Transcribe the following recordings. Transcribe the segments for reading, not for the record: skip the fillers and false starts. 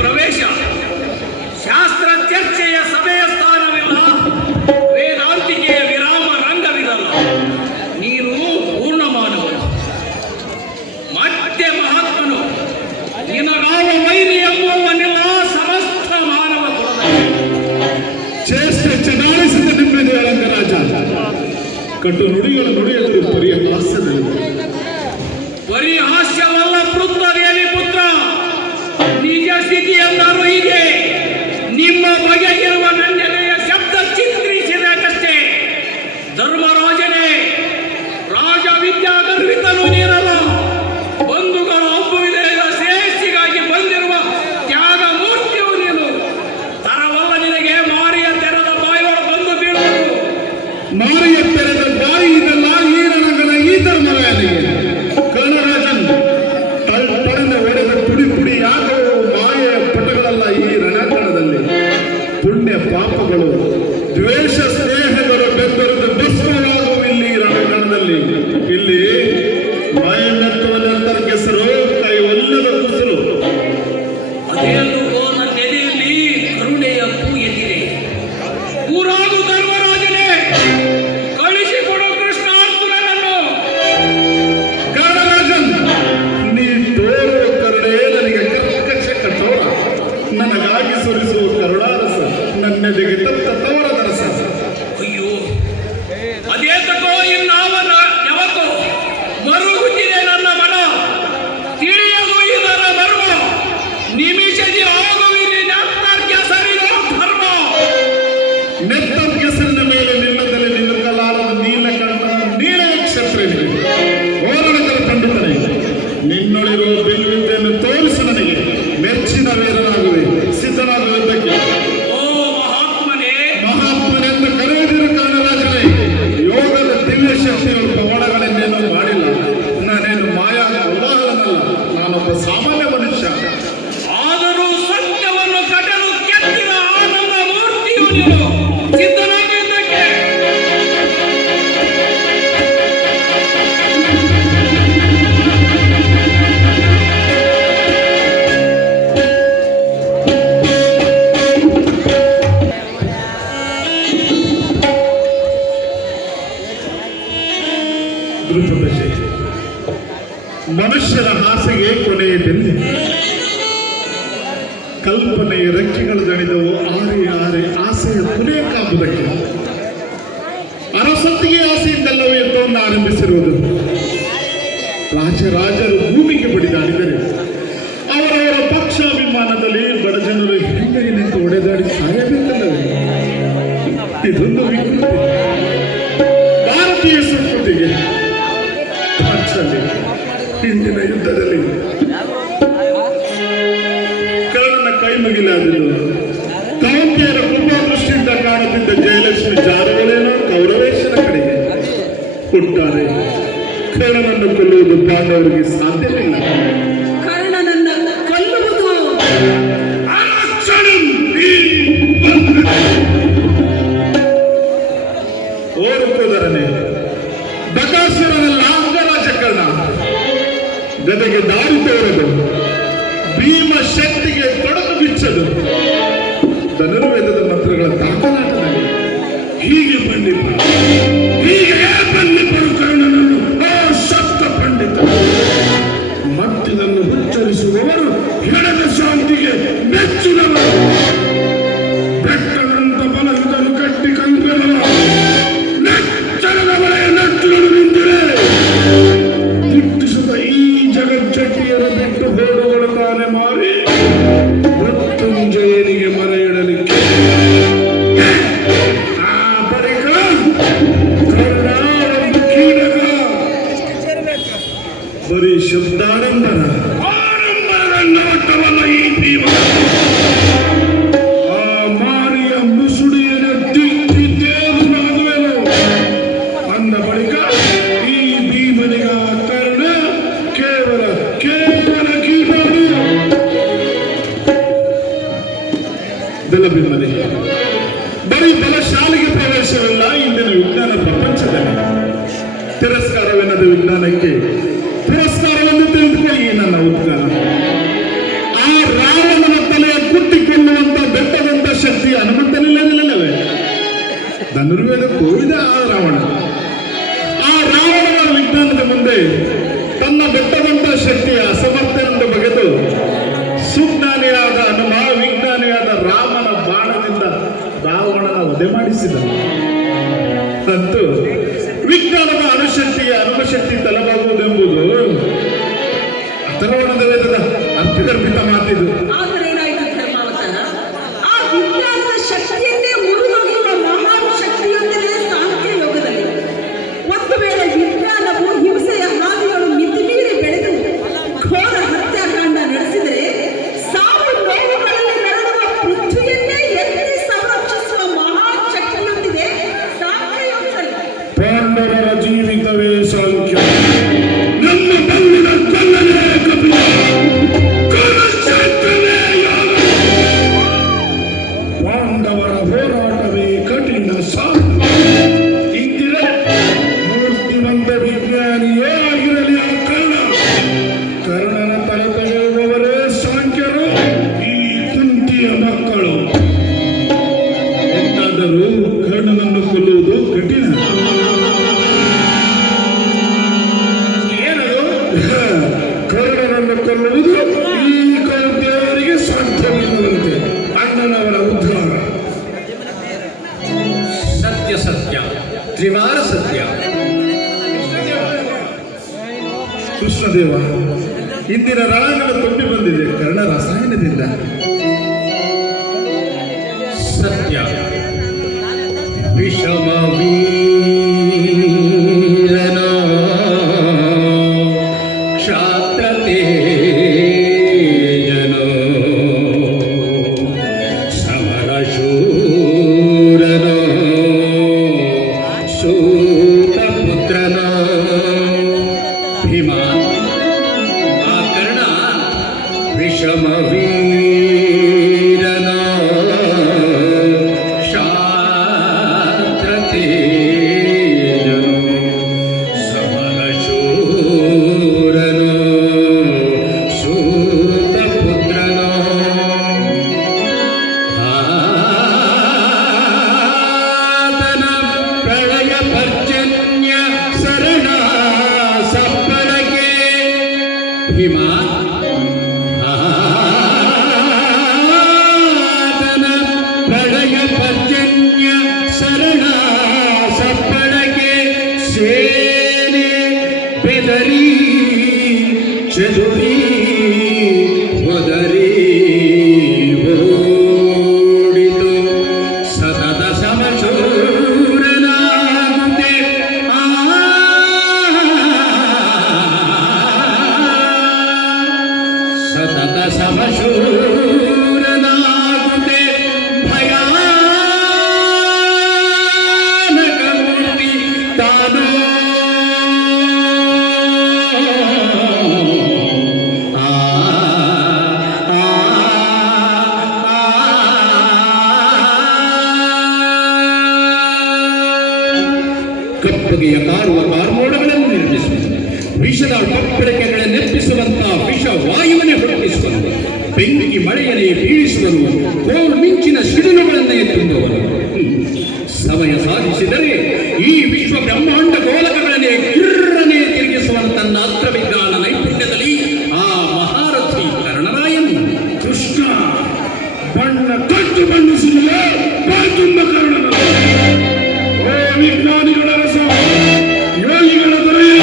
ಪ್ರವೇಶ, ಶಾಸ್ತ್ರ ಚರ್ಚೆಯ ಸಭೆಯ ಸ್ಥಾನವಿಲ್ಲ, ವೇದಾಂತಿಕೆಯ ವಿರಾಮ ರಂಗವಿದಲ್ಲ. ನೀನು ಪೂರ್ಣ ಮಾನವನು, ಮತ್ತೆ ಮಹಾತ್ಮನು. ನಿನಗಾವ ವೈರಿ ಎಂಬುವನ್ನೆಲ್ಲ ಸಮಸ್ತ ಮಾನವ ಕುಲದಲ್ಲಿ ಚೇಷ್ಟೆ ಚದಾಳಿಸಿದ ನಿಮ್ಮದು ರಂಗರಾಜ. ಕಟ್ಟು ನುಡಿಗಳ ನುಡಿಯಲು ಪರಿಹಾಸ್ಯದಲ್ಲಿ ಪರಿಹಾಸ್ಯವಲ್ಲ ಪೃಥ್ವದೇವಿ ಪುತ್ರ. ನಿಜ ಸ್ಥಿತಿ ಎಂದರು ಹೀಗೆ. ನಿಮ್ಮ ಬಗೆಗಿರುವ ನನ್ನೆಲೆಯ ಶಬ್ದ ಚಿತ್ರಿಸಿದಷ್ಟೇ. ಧರ್ಮರಾಜನೇ, ರಾಜ ವಿದ್ಯಾ ಗರ್ವಿತನು ನೀರಲ್ಲ. ಬಂಧುಗಳ ಒಬ್ಬುವಿದೆಯ ಶ್ರೇಷ್ಠಿಗಾಗಿ ಬಂದಿರುವ ತ್ಯಾಗ ಮೂರ್ತಿಯು ನೀನು. ತರವಲ್ಲ ನಿನಗೆ ಮಾರಿಯ ತೆರೆದ ಬಾಯಿಯೊಳ ಬಂದು ಬೀಳುವುದು. ಮಾರಿಯ ತೆರೆದ ಬಾಯಿ ಇದೆಲ್ಲ ಈ ರಣಗನ ಈ ಧರ್ಮರಾಯನಿಗೆ. ಕರ್ಣರಾಜನ್ ತಳತಡನೆ ಹೊಡೆದ ಪುಡಿ ಪುಡಿಯಾಗುವ ಮಾಯೆಯ ಪಟಗಳೆಲ್ಲ ಈ ರಣಕಣದಲ್ಲಿ. ಪುಣ್ಯ ಪಾಪಗಳು, ದ್ವೇಷ ಸ್ನೇಹಗಳು ಬೆಂದರಿದು ಭಸ್ಮವಾಗುವ ಇಲ್ಲಿ ರಣಕಣದಲ್ಲಿ. ಇಲ್ಲಿ ಮೈಮೆತ್ತುವ ಕೆಸರು, ಕೈ ಒಲ್ಲದ ಕುಸರು. ಅದೇನು ನನ್ನ ಎದೆಯಲ್ಲಿ ಕರುಣೆಯ ಪೂ ಎದ್ದಿದೆ. ಊರಾಗು ಧರ್ಮರಾಜನೇ, ಕಳಿಸಿಕೊಡು ಕೃಷ್ಣಾರ್ಜುನನನ್ನು. ಕರ್ಣರಾಜನ್, ನೀ ತೋರುವ ಕರುಣೆ ನನಗೆ ಕರ್ಕಶ ಕಠೋರ. ನನಗಾಗಿ ಸುರಿಸುವ ಕರುಣಾರಸ ನನ್ನೆದೆಗೆ ತಪ್ಪ ತವರದ ರಸ. ಅಯ್ಯೋ, ಅದೇ ತಗೋ ಇನ್ನಾವನ ಯಾವತ್ತೋ ಮರುಗುತ್ತಿದೆ ನನ್ನ ಮನ. ತಿಳಿಯಲು ಇದರ ಮರ್ಮ. ನಿಮಿಷದಿ ಆಗುವಿರಿ ನೆತ್ತರ್ಗೆ ಸರಿದೋ ಧರ್ಮ. ನೆತ್ತ ಕೆಸರಿನ ಮೇಲೆ ನಿನ್ನದಲ್ಲಿ ನಿಲ್ಲಲಾರದ ನೀಲಕಂಠನ ನೀಲ ಕ್ಷತ್ರಿಯ ಹೋರಾಟದ ಪಂಡಿತನೇ, ನಿನ್ನೊಳಿರುವ ಬಿಲ್ಲುವಿದ್ಯೆಯನ್ನು ತೋರಿಸಿ ನನಗೆ ಮೆಚ್ಚಿನ ವೀರನಾಗುವೆ, ಸಿದ್ಧನಾಗುವುದಕ್ಕೆ. ಓ ಮಹಾತ್ಮನೇ, ಮಹಾತ್ಮನೆಂದು ಕರೆಯುವುದಿರು ಕರ್ಣರಾಜನೇ. ಯೋಗದ ದಿವ್ಯ ಶಕ್ತಿಗಳು ಪವಾಡಗಳನ್ನೇನೂ ಮಾಡಿಲ್ಲ. ನಾನೇನು ಮಾಯಾ ಉದಾಹರಣಲ್ಲ, ನಾನೊಬ್ಬ ಸಾಮಾನ್ಯ ಮನುಷ್ಯ. ಆದರೂ ಸತ್ಯವನ್ನು ಕಟಲು ಕೆತ್ತಿದ ಆನಂದ ಮೂರ್ತಿಯು ನೀನು. ಸಿದ್ಧನಾಗುವುದಕ್ಕೆ ದೃಢತೆ. ಮನುಷ್ಯರ ಆಸೆಗೆ ಕೊನೆಯದಲ್ಲಿ ಕಲ್ಪನೆಯ ರೆಕ್ಕೆಗಳು ದಣಿದವು ಆರೆ ಆರೆ ಆಸೆಯ ಕೊನೆಯ ಕಾಂಬುದಕ್ಕೆ. ಅರಸೊತ್ತಿಗೆ ಆಸೆಯಿಂದಲ್ಲವೇ ಎತ್ತವನ್ನು ಆರಂಭಿಸಿರುವುದು. ರಾಜರಾಜರು ಭೂಮಿಗೆ ಬಡಿದಾಡಿದರೆ ಅವರವರ ಪಕ್ಷಾಭಿಮಾನದಲ್ಲಿ ಬಡಜನರು ಹೆಂಗರಿ ನಿಂತು ಒಡೆದಾಡಿ ಸಾಯಬೇಕಲ್ಲವೇ? ಇದೊಂದು ವಿಕೃತಿ. ಭಾರತೀಯ ಸಂಸ್ಕೃತಿಗೆ ಹಿಂದಿನ ಯುದ್ಧದಲ್ಲಿ ಕರ್ಣನ ಕೈ ಮುಗಿಲಾದದು. ಕೌಂತೆಯರ ಕೃಪಾ ದೃಷ್ಟಿಯಿಂದ ಕಾಣುತ್ತಿದ್ದ ಜಯಲಕ್ಷ್ಮಿ ಜಾರಗಳೇನೋ ಕೌರವೇಶನ ಕಡೆಗೆ ಕೊಟ್ಟಾರೆ. ಕರ್ಣನನ್ನು ಕೊಲ್ಲುವುದು ಪಾಂಡವರಿಗೆ ಸಾಧ್ಯವಿಲ್ಲ. ಕರ್ಣನನ್ನು ಕೊಲ್ಲುವುದು ಓಡುವುದರನೆ ಬಕಾಸುರನಲ್ಲ ಅಂಗರಾಜ ಕರ್ಣ. ಗದೆಗೆ ದಾರಿ ತೋರದು, ಭೀಮ ಶಕ್ತಿಗೆ ತೊಡಕು ಬಿಚ್ಚದು. ಧನುರ್ವೇದದ ಮಂತ್ರಗಳ ದಾಖಲಾಟದಲ್ಲಿ ಹೀಗೆ ಪಂಡಿತ, ಹೀಗೆ ಪಂಡಿತರು ಕರ್ಣನನ್ನು ಸಪ್ತ ಪಂಡಿತ. ಮತ್ತಿದನ್ನು ಉಚ್ಚರಿಸುವವರು ಹೆಣದ ಶಾಂತಿಗೆ ಮೆಚ್ಚಿನವರು. ಬೆಟ್ಟದಂತ ಬಲವಿದನು ಕಟ್ಟಿ ಕಂಕಣವ ನೆಚ್ಚರದ ಬಲೆಯ ನಚ್ಚುಗಳು ನಿಂತಿವೆ. ದಿಟ್ಟಿಸುತ್ತ ಈ ಜಗಜ್ಜಟ್ಟಿಯರ ಬಿಟ್ಟು ಹೋಡುಗಳು ತಾನೆ ಮಾರಿ ಮೃತ್ಯುಂಜಯನಿಗೆ ಮರ ಇಡಲಿಕ್ಕೆ. ಆ ಬಳಿಕ ಕರುಣಾವಳಿ ಕೀಡಕ ಬರೀ ಶಬ್ದಾಡಂಬರ ಆಡಂಬರವಲ್ಲ ಈ ಭೀಮ. ಆ ಮಾರಿಯ ಮುಸುಡಿಯನ ದಿಟ್ಟಿದ್ದೇನು ಅಂದ ಬಳಿಕ ಈ ಭೀಮನಿಗ ಕರ್ಣ ಕೇವಲ ಕೇವಲ ಕೀಟಾಡು. ದಲಭೀಮನೆ ಬರೀ ಬಲಶಾಲಿಗೆ ಪ್ರವೇಶವಿಲ್ಲ ಇಂದಿನ ವಿಜ್ಞಾನ ಪ್ರಪಂಚದಲ್ಲಿ. ತಿರಸ್ಕಾರವೆನ್ನದ ವಿಜ್ಞಾನಕ್ಕೆ ಪುರಸ್ಕಾರವೆಂದು ತಿಳಿದುಕೊಳ್ಳಿ ನನ್ನ ಉದ್ಗಾರ. ಆ ರಾವಣನ ತಲೆಯ ಧನುರ್ವೇದಕ್ಕೂ ಇದೆ ಆ ರಾವಣ. ಆ ರಾವಣನ ವಿಜ್ಞಾನದ ಮುಂದೆ ತನ್ನ ಬೆಟ್ಟದಂತ ಶಕ್ತಿಯ ಅಸಮರ್ಥನೆಂದು ಬಗೆದು ಸುಜ್ಞಾನಿಯಾದ ಹನುಮ ವಿಜ್ಞಾನಿಯಾದ ರಾಮನ ಬಾಣದಿಂದ ರಾವಣನ ವಧೆ ಮಾಡಿಸಿದನು. ಅಂತೂ ವಿಜ್ಞಾನದ ಅಣುಶಕ್ತಿಗೆ ಹನುಮಶಕ್ತಿ ತಲಬಾಗುವುದೆಂಬುದು ಅಥರ್ವಣದ ವೇದದ ಅರ್ಥಗರ್ಭಿತ ಮಾತಿದು. ಆದರೆ ಏನಾಯಿತು ಧರ್ಮಾವತಾರ? ಆ ವಿಜ್ಞಾನದ ಶಕ್ತಿಯನ್ನೇ ಮುರಿದೊಗೆಯುವ ಮಹಾನ್ ಶಕ್ತಿಯೊಂದಿದೆ ಸಾಂಖ್ಯ ಯೋಗದಲ್ಲಿ. ಒಂದು ವೇಳೆ ವಿಜ್ಞಾನವು ಹಿಂಸೆಯ ಹಾದಿಗಳು ಮಿತಿಮೀರಿ ಬೆಳೆದು ಘೋರ ಹತ್ಯಾಕಾಂಡ ನಡೆಸಿದರೆ ಸಾವು ನೋವುಗಳಲ್ಲಿ ನರಳುವ ಪೃಥ್ವಿಯನ್ನೇ ಎತ್ತಿ ಸಂರಕ್ಷಿಸುವ ಮಹಾನ್ ಶಕ್ತಿಯೊಂದಿದೆ ಸಾಂಖ್ಯ ಯೋಗದಲ್ಲಿ. ಪಾಂಡವರ ಜೀವಿತವೇ ಸಾಂಖ್ಯ, ನಮ್ಮ ಬಂಧನ ಕೊಲ್ಲಲೇ ಕಪಿಲ, ಕುರುಕ್ಷೇತ್ರವೇ ಯೋಗ. ಪಾಂಡವರ ಹೋರಾಟವೇ ಕಠಿಣ ಸಾಧನ. ಇಂದಿರ ಮೂರ್ತಿವಂತ ವಿಜ್ಞಾನಿಯೇ ಆಗಿರಲಿ ಆ ಕರ್ಣ. ಕರ್ಣನ ತಲೆ ತೆಗೆಯುವವರೇ ಸಾಂಖ್ಯರು, ಈ ಕುಂತಿಯ ಮಕ್ಕಳು. ಎಂದಾದರೂ ಕರ್ಣನನ್ನು ಕೊಲ್ಲುವುದು ಕಠಿಣ. ಏನದು? ಕರ್ಣನನ್ನು ಕೊಲ್ಲುವುದು ಈ ಕೌಂತೆಯವರಿಗೆ ಸಾಧ್ಯವಿಲ್ಲವಂತೆ. ಅಣ್ಣನವರ ಉದ್ಧಾರ. ಸತ್ಯ ಸತ್ಯ, ತ್ರಿವಾರ ಸತ್ಯ. ಕೃಷ್ಣದೇವ, ಇಂದಿನ ರಣಾಂಗಣ ತುಂಬಿ ಬಂದಿದೆ ಕರ್ಣ ರಸಾಯನದಿಂದ. ಸತ್ಯ. ವಿಷಮ ವೀರನೋ ಕ್ಷಾತ್ರ ತೇಜನೋ ಸಮರ ಶೂರನೋ ಸೂತ ಪುತ್ರನೋ ಭೀಮ. ಆ ಕರ್ಣ ವಿಷಮ ವೀರನೋ ಕ್ಷಾತ್ರ ತೇಜನೋ ಸಮರ ಶೂರನೋ ಸೂತ ಪುತ್ರನೋ ಆತನ ಪ್ರಳಯ ಪರ್ಜನ್ಯ ಸರಣ ಸಪ್ಪಳಗೆ ಭೀಮ. ಆತನ ಪ್ರಳಯ ಪರ್ಜನ್ಯ ಸರಣ ಸಪ್ಪಳಗೆ ಸೇನೆ ಬೆದರಿ ಚದುರಿ ಒದರಿ ಓಡಿತು ಸತತ ಸಮಶೂರನಾಗುತ್ತೆ. ಸತತ ಸಮಶೂರನಾಗುತ್ತೆ ಭಯಾನಕ ಮೂರ್ತಿ ತಾನೋ. ಕಪ್ಪಗೆಯ ಕಾರುವ ಕಾರ್ಮೋಡಗಳನ್ನು ನಿರ್ಮಿಸುವುದು, ವಿಷದ ಪಪ್ಪಳಿಕೆಗಳನ್ನೆಪ್ಪಿಸುವಂತಹ ವಿಷ ವಾಯುವನ್ನೇ ಹುಟ್ಟಿಸುವನು, ಬೆಂಕಿ ಮಳೆಯನ್ನೇ ಬೀಳಿಸುವನು, ಕೋರು ಮಿಂಚಿನ ಸಿಡಿಲುಗಳನ್ನೇ ತುಂಬುವನು. ಸಮಯ ಸಾಧಿಸಿದರೆ ಈ ವಿಶ್ವ ಬ್ರಹ್ಮಾಂಡ ಗೋಲಕಗಳನ್ನೇ ಕಿರ್ರನೆ ತಿರುಗಿಸುವನು. ತನ್ನ ಅಸ್ತ್ರ ವಿಜ್ಞಾನ ನೈಪುಣ್ಯದಲ್ಲಿ ಆ ಮಹಾರಥಿ ಕರ್ಣರಾಯನು. ಕೃಷ್ಣ ಬಣ್ಣ ಕಟ್ಟು ಬಣ್ಣಿಸಿಲ್ಲ ಬಾಯ್ತುಂಬ ಕರ್ಣನ. ಓ ವಿಜ್ಞಾನಿಗಳ ರಸ, ಯೋಗಿಗಳ ದೊರೆಯ,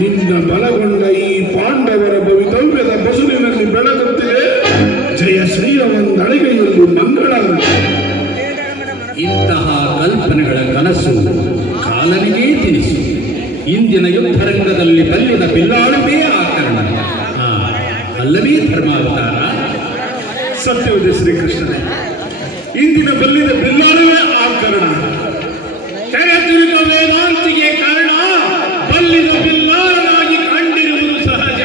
ನಿನ್ನ ಬಲಗೊಂಡ ಈ ಪಾಂಡವರ ಭವಿತವ್ಯದ ಬಸುರಿನಲ್ಲಿ ಬೆಳಗುತ್ತಿದೆ ಜಯ ಶ್ರೀರವನ್ನಳಿಗೆಯೊಂದು ಮಂಗಳಾರತಿ. ಇಂತಹ ಕಲ್ಪನೆಗಳ ಕನಸು ಕಾಲನಿಗೇ ತಿನಿಸು. ಇಂದಿನ ಯುದ್ಧರಂಗದಲ್ಲಿ ಬಲ್ಲಿದ ಬಿಲ್ಲಾಳುವೇ ಆ ಕರ್ಣ. ಅಲ್ಲವೇ ಧರ್ಮಾವತಾರ? ಸತ್ಯವಿದೆ ಶ್ರೀಕೃಷ್ಣನೇ, ಇಂದಿನ ಬಲ್ಲಿದ ಬಿಲ್ಲಾಳುವೇ ಆ ಕರ್ಣ. ತೆರೆದಿರುವ ವೇದಾಂತಿಗೆ ಕರ್ಣ ಬಲ್ಲಿದ ಬಿಲ್ಲಾಳನಾಗಿ ಕಂಡಿರುವುದು ಸಹಜ.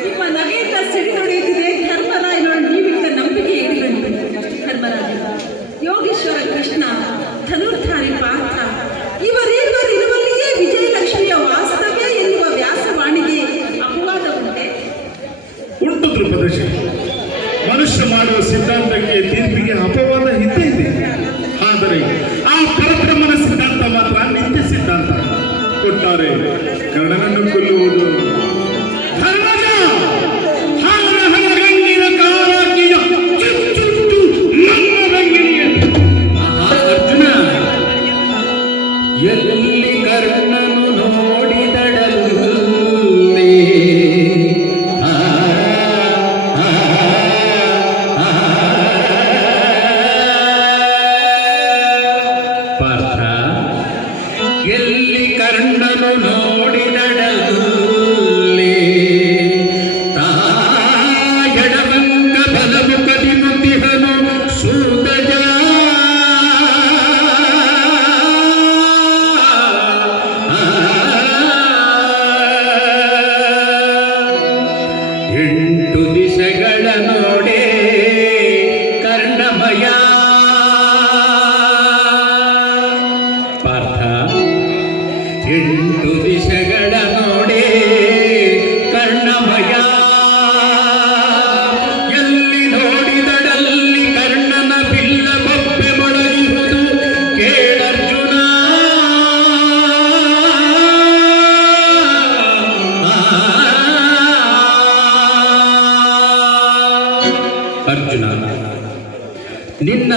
ನಿಮ್ಮ ನಗೆಯಿಂದ ಸಿಡಿದೊಡೆಯುತ್ತಿದೆ ಧರ್ಮರಾಯನೊಳಗೆ ನೀವಿಟ್ಟ ನಂಬಿಕೆ ಇಟ್ಟುಕೊಂಡು. ಧರ್ಮರಾಯ, ಯೋಗೀಶ್ವರ ಕೃಷ್ಣ, ಧನುರ್ಧಾರಿ ಪಾರ್ಥ ಇವರಿರುವಲ್ಲಿಯೇ ವಿಜಯಲಕ್ಷ್ಮಿಯ ವಾಸ್ತವ್ಯ ಎನ್ನುವ ವ್ಯಾಸವಾಣಿಗೆ ಅಪವಾದ ಉಂಟೆ? ಉಂಟು ದ್ರುಪದಶಿ. ಮನುಷ್ಯ ಮಾಡುವ ಸಿದ್ಧಾಂತಕ್ಕೆ ತೀರ್ಪಿಗೆ ಅಪವಾದ ಅರ್ಜುನ, ನಿನ್ನ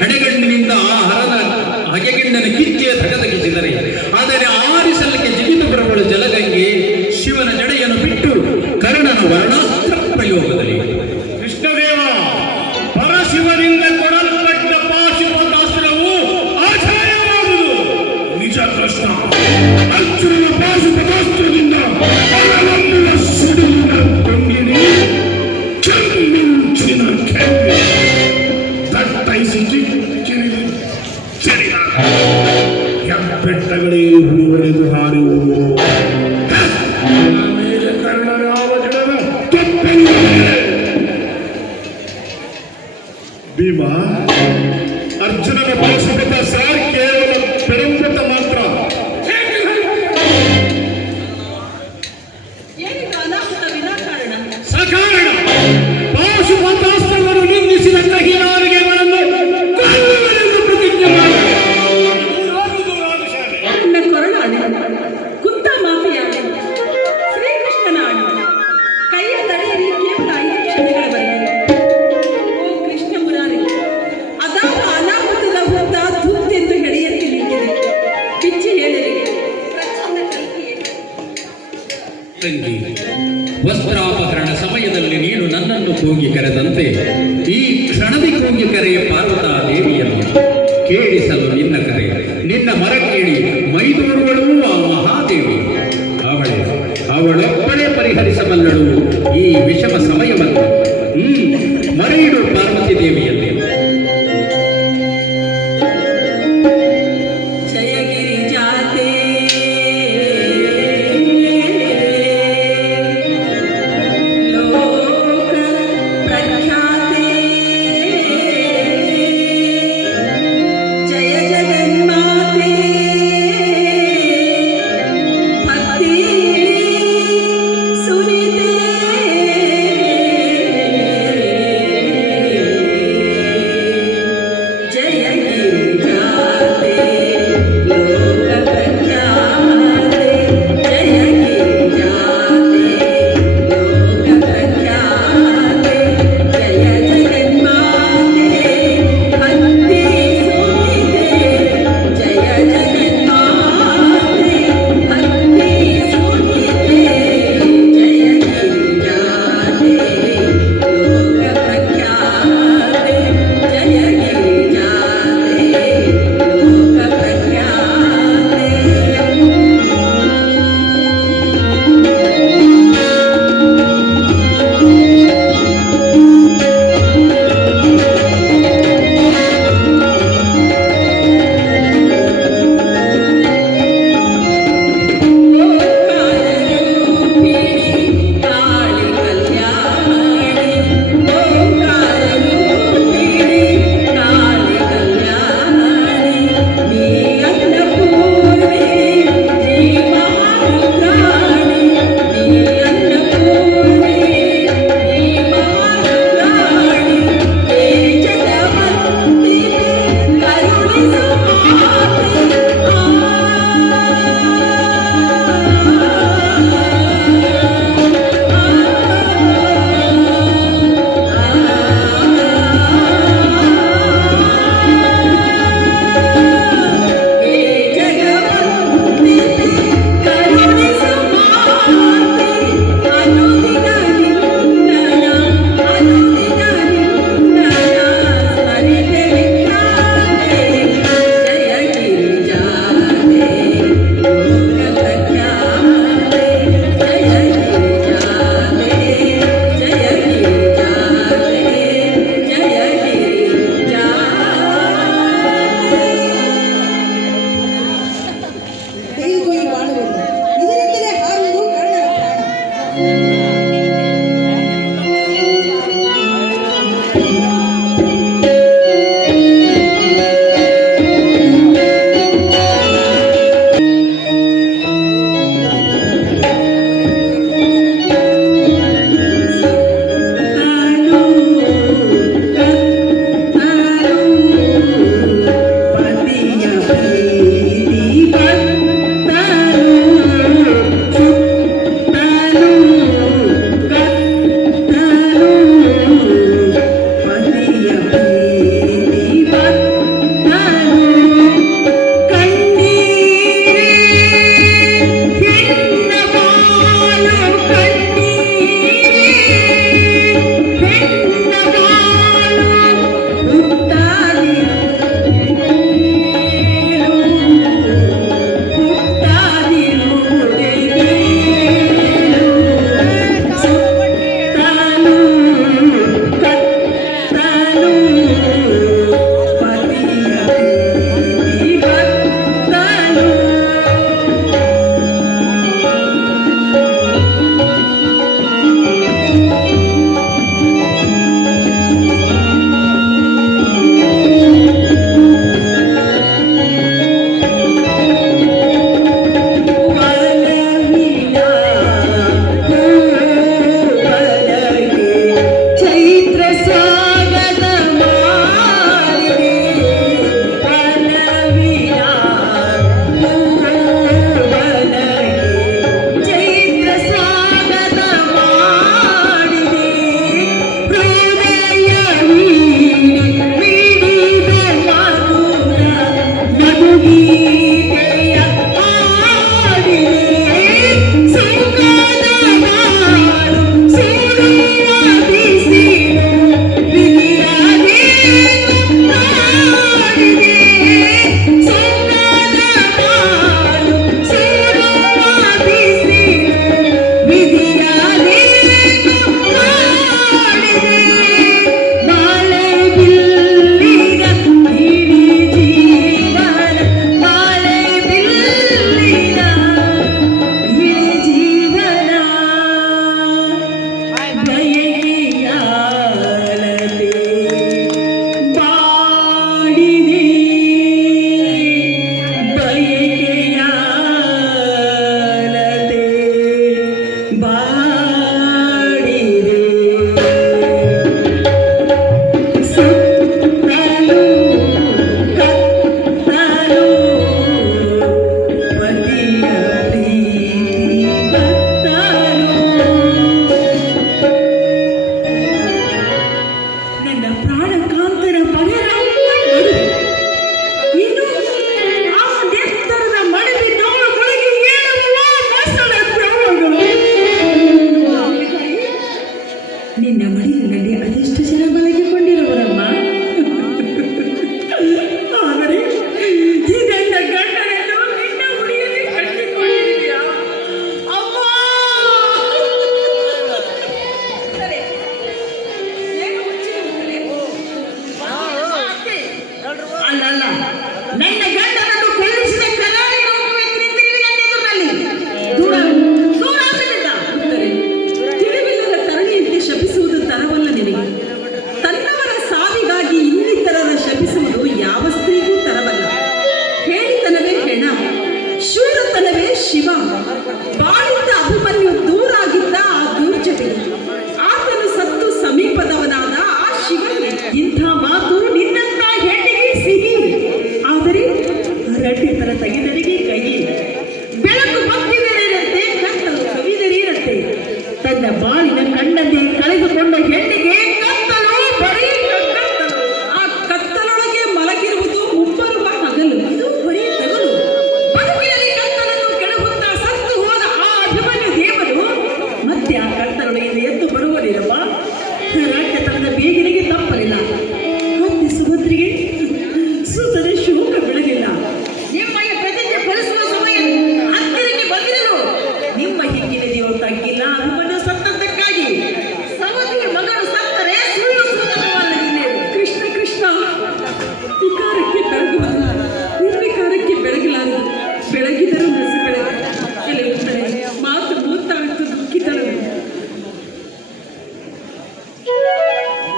ಹಣೆಗಣ್ಣಿನಿಂದ ಆ ಹರದ ಹಗೆಗಣ್ಣಿನ ಕಿಚ್ಚೆಯ ತಗದಗಿಸಿದರೆ ಆದರೆ ಆರಿಸಲಿಕ್ಕೆ ಜಿಗಿದು ಬರಬಳು ಜಲಗಂಗೆ ಶಿವನ ಜಡೆಯನ್ನು ಬಿಟ್ಟು ಕರ್ಣನ ವರ್ಣಾಸ್ತ್ರ ಪ್ರಯೋಗದಲ್ಲಿ. ಕೃಷ್ಣದೇವ, ಪರಶಿವನಿಂದ ಕೊಡಲ್ಪಟ್ಟ ಪಾಶುಪತಾಸ್ತ್ರವು ಆಶ್ಚರ್ಯವಾದುದು. ನಿಜ ಕೃಷ್ಣ, ಅರ್ಜುನನ ಪಾಶುಪತಾಸ್ತ್ರದಿಂದ ಬಲವನ್ನುವ ಸುಡಿಲಿನ ಕೊಂಗಿನಿ ಕೆಮ್ಮಿಂಚಿನ ಕೆಮ್ಮಿ ತಟ್ಟೈಸಿ ಕಿರಿದು ಚರಿದ ಹೆಬ್ಬೆಟ್ಟಗಳೇ ಹುಳಿವಳೆದು ಹಾರಿ ಹೋಗುವು. ಮೇಲೆ ಕರ್ಣನ ಅವಘಡದ ತಪ್ಪೆಂದರೆ ಭೀಮ, ಅರ್ಜುನನ ಪಾಶುಪತಾಸ್ತ್ರ ಕೇವಲ ಪೆರಂಪತ ಮಾತ್ರ. ಏನಿದು ಅನಾಹುತ ವಿನಾಕಾರಣ? ಸಕಾರಣ ಪಾಶುಪತಾಸ್ತ್ರವನ್ನು ನಿಂದಿಸಿದ ಕಹಿನಾರಿಗೆಗಳನ್ನು ಕೊಲ್ಲುವೆನೆಂದು ಪ್ರತಿಜ್ಞೆ ಮಾಡಿ. ನನ್ನ ಕೊರಳಾಡಿ ಕುಂತ ಮಾತೆಯಾಡಿ ಶ್ರೀಕೃಷ್ಣನ ಆಡಿ ಕೈಯ ತಡೆಯರಿ ಕೇವಲ 5 ಕ್ಷಣಗಳವರೆಗೆ. ಓ ಕೃಷ್ಣ ಮುರಾರಿ, ಅದಾವ ಅನಾಹುತದ ಹುತ್ತ ತುತ್ತೆಂದು ಹೆಡೆಯಂತೆ ನಿಂತಿದೆ. ಬಿಚ್ಚಿ ಹೇಳಿರಿ ಪ್ರಚಂಡ ಕಲ್ಪಿಯೇ. ತಂಗಿ, ವಸ್ತ್ರಾಪಹರಣ ಸಮಯದಲ್ಲಿ ನೀನು ನನ್ನನ್ನು ಕೂಗಿ ಕರೆದಂತೆ ಈ ಕ್ಷಣದಿ ಕೂಗಿ ಕರೆಯ ಪಾರ್ವತಾ ದೇವಿಯನ್ನು ಕೇಳಿಸಲು ನಿನ್ನ ಕರೆ. ನಿನ್ನ ಮರ ಕೇಳಿ ಮೈದೂರುಗಳು ಆ ಮಹಾದೇವಿ. ಅವಳೊಬ್ಬಳೇ ಪರಿಹರಿಸಬಲ್ಲಳು ಈ ವಿಷಮ ಸಮಯವನ್ನು. ಮರೆಯಿಡು ಪಾರ್ವತಿ ದೇವಿಯಲ್ಲಿ. ಜಯಗಿರಿ ಜಾತೆ ಲೋಕ ಪ್ರಖ್ಯಾತೆ ಜಯ ಜಗನ್ಮಾತೆ ಭಕ್ತಿ ಸುನಿತೆ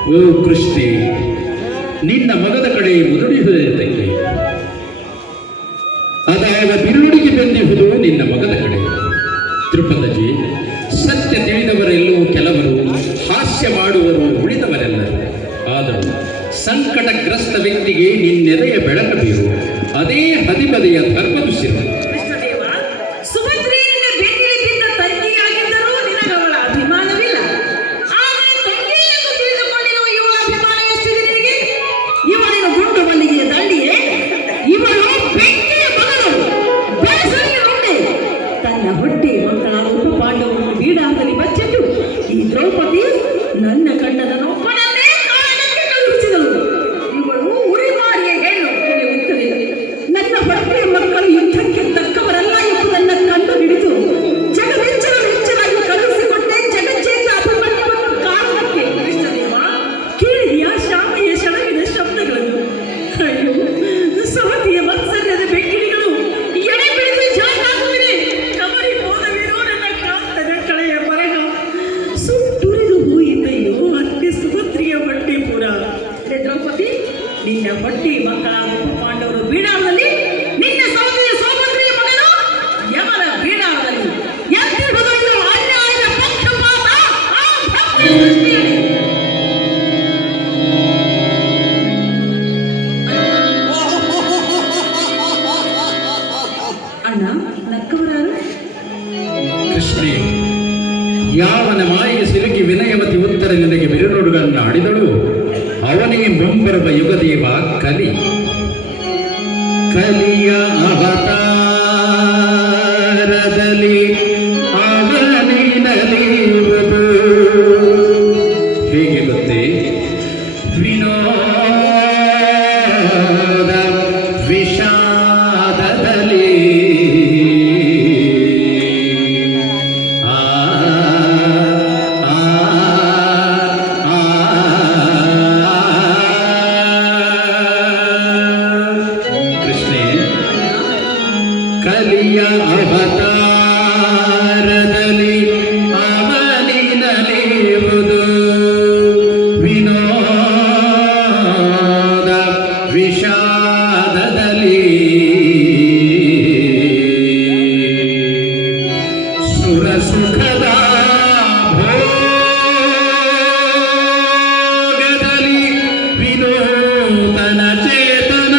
ಓ ಕೃಷ್ಣೆ, ನಿನ್ನ ಮಗದ ಕಡೆ ಮುದುಡಿಹುದಕ್ಕೆ ಅದಾವ ಬಿರುಡಿಗೆ ಬೆಂದಿಹುದು ನಿನ್ನ ಮಗದ ಕಡೆ. ದ್ರುಪದಜಿ, ಸತ್ಯ ತಿಳಿದವರೆಲ್ಲೂ ಕೆಲವರು, ಹಾಸ್ಯ ಮಾಡುವರು ಉಳಿದವರೆಲ್ಲರು. ಆದರೂ ಸಂಕಟಗ್ರಸ್ತ ವ್ಯಕ್ತಿಗೆ ನಿನ್ನೆದೆಯ ಬೆಳಕಬೇಕು, ಅದೇ ಹದಿಬದೆಯ ಧರ್ಮದುಶ್ಯರು. ಕೃಷ್ಣದೇವ, ಸುಭದ್ರೆಯಿಂದ ಬೆನ್ನಿಗೆ ಬಿದ್ದ ತಂಗಿಯಾಗಿದ್ದರೂ ನಿನಗವಳ ಅಭಿಮಾನವಿಲ್ಲ. ಆದರೆ ತಂಗಿ ಎಂದು ತಿಳಿದುಕೊಂಡಿರುವ ಇವಳ ಅಭಿಮಾನ ಎಷ್ಟಿದೆ ನಿನಗೆ? ಇವಳಿನ ಗುಂಡು ಮಲ್ಲಿಗೆಯ ದಂಡಿಯೇ, ಇವಳು ಬೆಂಕಿಯ ಮಗಳು, ಬೆಳಸಲಿನ ಉಂಡೆ. ತನ್ನ ಹೊಟ್ಟೆ ಮಕ್ಕಳಾದ ಉಪ ಪಾಂಡವರನ್ನು ಬೀಡಾದಲ್ಲಿ ಬಚ್ಚಿಟ್ಟು ಈ ದ್ರೌಪದಿ ನನ್ನ ಕಂಡದ ನೊಬ್ಬನನ್ನೇ ಕಾರಣಕ್ಕೆ ಕಳುಹಿಸಿದಳು. ಇವಳು ಉರಿಮಾರಿಯ ಹೆಣ್ಣು ಉತ್ತರೆ. ನನ್ನ ಹೊಟ್ಟೆಯ ಮಕ್ಕಳು ಯುದ್ಧಕ್ಕೆ ತಕ್ಕವರಲ್ಲ ಎಂಬುದನ್ನು ಕಂಡು ಹಿಡಿದು ಜಗವೆಚ್ಚಲಾಗಿ ಕಳುಹಿಸಿಕೊಟ್ಟೆ ಜಗಚ್ಚೇತ ಅಭಿಮನ್ಯುವನ್ನು ಕಾರಣಕ್ಕೆ. ಕೃಷ್ಣದೇವ, ಕೇಳಿದೆಯಾ ಶ್ಯಾಮೆಯ ಶಣವಿದ ಶಬ್ದಗಳನ್ನು? ಅಯ್ಯೋ, ಸವತಿಯ ಮತ್ಸರ್ಯದ ಬೆಂಕಿಡಿಗಳು ಎಡೆ ಬಿಡಿದು ಜಾಗಾಗುತ್ತಿವೆ. ಕಮರಿ ಹೋದವೇನೋ ನನ್ನ ಕಾಂತದ ಕಳೆಯ ಬರಹ. ಸುಟ್ಟುರಿದು ಹೋಯಿತಯ್ಯೋ ಅತ್ತೆ ಸುಭದ್ರಿಯ ಹೊಟ್ಟೆ ಪುರ. ಹೇ ದ್ರೌಪದಿ, ನಿನ್ನ ಹೊಟ್ಟೆ ಮಕ್ಕಳಾದ ಉಪ ಪಾಂಡವರು ಬೀಡಾರದಲ್ಲಿ, ನಿನ್ನ ಸಹೋದರಿಯ ಸೌಭದ್ರಿಯ ಮಗನು ಯಮನ ಬೀಡಾರದಲ್ಲಿ. ಎಂತಿರುವುದು ಇದು ಅನ್ಯಾಯದ ಪಕ್ಷಪಾತ, ಆ ಭಕ್ತಿಯ ಸೃಷ್ಟಿಯಲ್ಲಿ. ಅಣ್ಣ, ನಕ್ಕವರಾರು? ಕೃಷ್ಣೆ, ಯಾವನ ಮಾಯಿಗೆ ಸಿಲುಕಿ ವಿನಯವತಿ ಉತ್ತರ ನಿನಗೆ ಬಿರುನುಡುಗಳನ್ನು ಆಡಿದಳು, ಅವನೇ ಮುಂಬರುವ ಯುಗದೇವ ಕಲಿ. ಕಲಿಯ ಅವತಾರದಲ್ಲಿ ಅವನೇ ನಲಿಯುವುದು. ಹೇಗೆ ಗೊತ್ತೇ? ವಿನೋದ ವಿಷಾದದಲ್ಲಿ ಆ ಆ ಆ ಕೃಷ್ಣೆ, ಕಲಿಯ ಅವತಾರದಲ್ಲಿ ಅವನಿನಲಿಯುವುದು. ವಿನೋದ ವಿಷಾದದಲ್ಲಿ ಸುರ ಸುಖದ ಭೋಗದಲ್ಲಿ ವಿನೂತನ ಚೇತನ.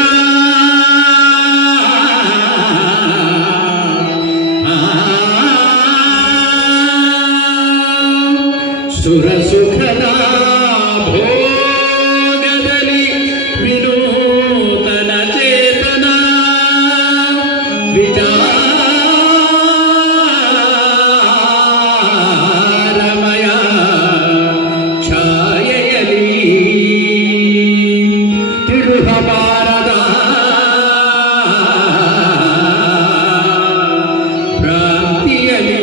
ಸುರ ಸುಖದ ಭೋಗದಲ್ಲಿ ವಿನೂತನ ಚೇತನ. ವಿಚಾರಮಯ ಛಾಯೆಯಲಿ ತಿರುಹಬಾರದ ಭ್ರಾಂತಿಯಲಿ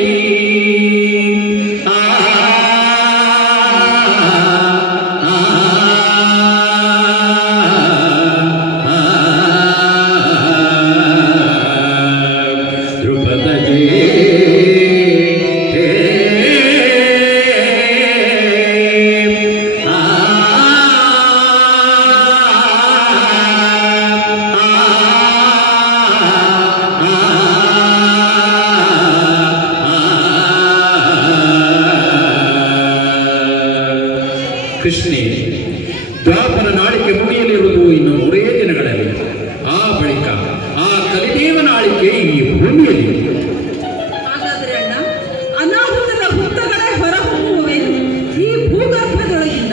ಆ ಆ ಧ್ರುಪದಜೇ ಕೃಷ್ಣೆ, ದ್ವಾಪರ ನಾಳಿಕೆ ಮುಗಿಯಲಿರುವುದು ಇನ್ನು 3 ದಿನಗಳಲ್ಲಿ. ಆ ಬಳಿಕ ಆ ಕಲಿದೇವನ ಆಳಿಕೆ ಈ ಭೂಮಿಯಲ್ಲಿ. ಹಾಗಾದರೆ ಅಣ್ಣ, ಅನಾಹುತದ ಹುತ್ತಗಳೇ ಹೊರಹೊಮ್ಮುವೆನು ಈ ಭೂಗರ್ಭದೊಳಗಿಂದ.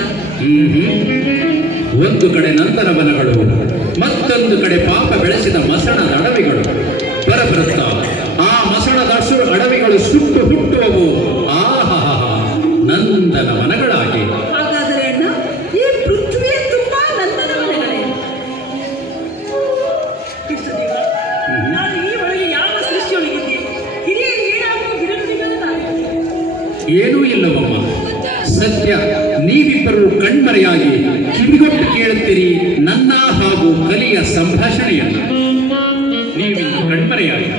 ಒಂದು ಕಡೆ ನಂದನವನಗಳು, ಮತ್ತೊಂದು ಕಡೆ ಪಾಪ ಬೆಳೆಸಿದ ಮಸಣದ ಅಡವಿಗಳು ಬರಬರುತ್ತಾ ಆ ಮಸಣದ ಹಸಿರು ಅಡವಿಗಳು ಸುಟ್ಟು ಹುಟ್ಟುವವು. ಆಹಾ, ನಂದನವನಗಳಾಗಿ. ಹಾಗಾದರೆ ಅಣ್ಣ, ಈ ಪೃಥ್ವಿಯ ತುಂಬಾ ನಂದನವನಗಳೇ. ಕೃಷ್ಣದೇವ, ನಾನು ಈ ಒಳಗೆ ಯಾವ ಸೃಷ್ಟಿಯೊಳಗಿದ್ದೆ? ಹಿರಿಯರು ಏನಾಗುವ ಬಿಡುಗಡೆಗಳು ನಾನು. ಏನೂ ಇಲ್ಲವಮ್ಮ. ಸತ್ಯ, ನೀವಿಬ್ಬರು ಕಣ್ಮರೆಯಾಗಿ ಕಿವಿಗೊಟ್ಟು ಕೇಳುತ್ತೀರಿ ನನ್ನ ಹಾಗೂ ಕಲಿಯ ಸಂಭಾಷಣೆಯನ್ನು. ನೀವಿನ್ನು ಕಣ್ಮರೆಯಾಗಿ.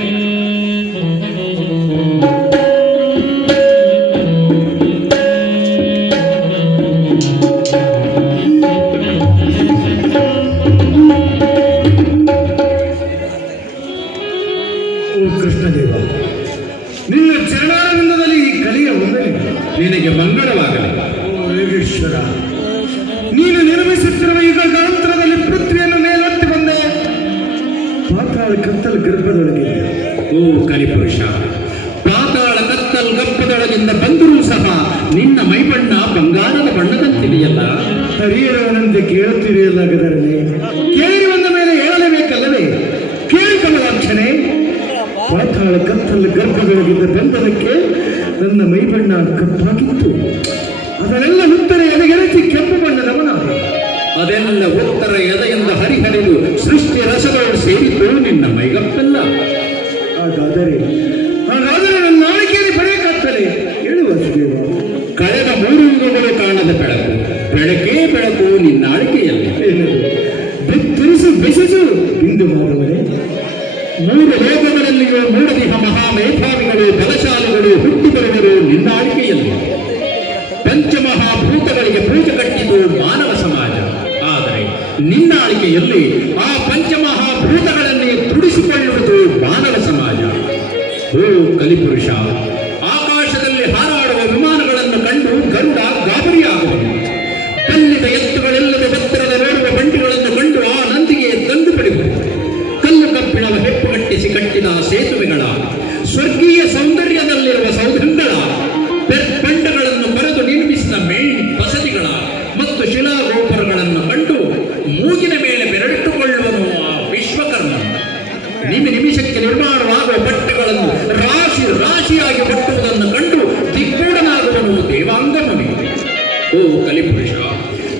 ಕರುಣಾನಂದದಲ್ಲಿ ಈ ಕಲಿಯ ಒಮ್ಮೆಲೆ ನಿನಗೆ ಮಂಗಳವಾಗಲಿ. ಯೋಗೇಶ್ವರ, ನೀನು ನಿರ್ಮಿಸುತ್ತಿರುವ ಈಗ ಗಾಂತ್ರದಲ್ಲಿ ಪೃಥ್ವಿಯನ್ನು ಮೇಲತ್ತಿ ಬಂದೆ. ಪಾತಾಳ ಕತ್ತಲ ಗರ್ಭದೊಳಗೆ ಓ ಕಲಿಪುರುಷ, ಪಾತಾಳ ಕತ್ತಲ್ ಗರ್ಭದೊಳಗಿಂದ ಬಂದರೂ ಸಹ ನಿನ್ನ ಮೈಬಣ್ಣ ಬಂಗಾರದ ಬಣ್ಣದಂತಿದೆಯಲ್ಲ. ಹರಿಯರವನಂತೆ ಕೇಳುತ್ತಿದೆಯಲ್ಲ ಗದರನೆ. ಕೇಳಿ ಬಂದ ಮೇಲೆ ಹೇಳಲೇಬೇಕಲ್ಲವೇ? ಕೇಳಿ ಕಮಲಾಕ್ಷಣೆ, ಪಾತಾಳ ಕತ್ತಲ ಗರ್ಭದೊಳಗಿದ್ದ ಬಂಧನಕ್ಕೆ ನನ್ನ ಮೈಬಣ್ಣ ಕಪ್ಪಾಗಿತ್ತು. ಅದನ್ನೆಲ್ಲ ಉತ್ತರ ಎದೆಗೆರೆಸಿ ಕೆಂಪು ಬಣ್ಣದವನ. ಅದೆಲ್ಲ ಉತ್ತರ ಎದೆಯಿಂದ ಹರಿಹರಿದು ಸೃಷ್ಟಿ ರಸಗಳು ಸೇರಿದ್ದು ನಿನ್ನ ಮೈಗಪ್ಪೆಲ್ಲ. ಹಾಗಾದರೆ ನನ್ನ ನಾಳಿಕೆಯಲ್ಲಿ ಪಡೆಯಬೇಕಾಗ್ತದೆ. ಹೇಳುವ ಸುದೇವ, ಕಳೆದ 3 ಯುಗಗಳು ಕಾಣದ ಬೆಳಕು, ಬೆಳಕೇ ಬೆಳಕು ನಿನ್ನಾಳಿಕೆಯಲ್ಲಿ. ಏನದು? ಬೆತ್ತರಿಸು ಬೆಸೆಸು ಇಂದು ಮಾಧವರೇ. 3 ಲೋಕಗಳಲ್ಲಿಯೂ ಮೂಡದಿಹ ಮಹಾಮೇಧಾವಿಗಳು ಬಲಶಾಲಿಗಳು ಹುಟ್ಟಿ ಬರುವರು ನಿನ್ನಾಳಿಕೆಯಲ್ಲಿ. ಪಂಚಮಹಾಭೂತಗಳಿಗೆ ಪೂಜೆ ಕಟ್ಟಿದ್ದು ಮಾನವ ಸಮಾಜ. ಆದರೆ ನಿನ್ನಾಳಿಕೆಯಲ್ಲಿ ಆ ಪಂಚಮಹಾಭೂತಗಳನ್ನೇ ತುಡಿಸಿಕೊಳ್ಳುವುದು ಮಾನವ ಸಮಾಜ. ಓ ಕಲಿಪುರುಷ, ಆಕಾಶದಲ್ಲಿ ಹಾರಾಡುವ ವಿಮಾನಗಳನ್ನು ಕಂಡು ಗರುಡ ಗಾಬರಿಯಾಗುವುದು. ಕಲ್ಲಿದ ಎತ್ತುಗಳೆಲ್ಲದ ಎತ್ತರದ ನೋಡುವ ಬಂಡಿಗಳನ್ನು ಕಂಡು ಆ ನಂದಿಗೆ ತಂದು ಪಡೆಯುವುದು. ಕಲ್ಲು ಕಬ್ಬಿಣವ ಹೆಪ್ಪುಗಟ್ಟಿಸಿ ಕಟ್ಟಿದ ಸೇತುವೆಗಳ, ಸ್ವರ್ಗೀಯ ಸೌಂದರ್ಯದಲ್ಲಿರುವ ಸೌಧಗಳ, ಬಂಡಗಳನ್ನು ಬರೆದು ನಿರ್ಮಿಸಿದ ಬಸದಿಗಳ ಮತ್ತು ಶಿಲಾಗೋಪುರಗಳನ್ನು ಕಂಡು ಮೂಗಿನ ಮೇಲೆ ಬೆರಳಿಟ್ಟುಕೊಳ್ಳುವನು ಆ ವಿಶ್ವಕರ್ಮ. ನಿಮಿಷಕ್ಕೆ ನಿರ್ಮಾಣವಾಗುವ ಬಟ್ಟೆಗಳನ್ನು ರಾಶಿ ರಾಶಿಯಾಗಿ ಬಟ್ಟುವುದನ್ನು ಕಂಡು ದಿಗ್ಗೂಢನಾಗುವನು ದೇವಾಂಗಮುನಿ. ಓ ಕಲಿಪುರುಷ,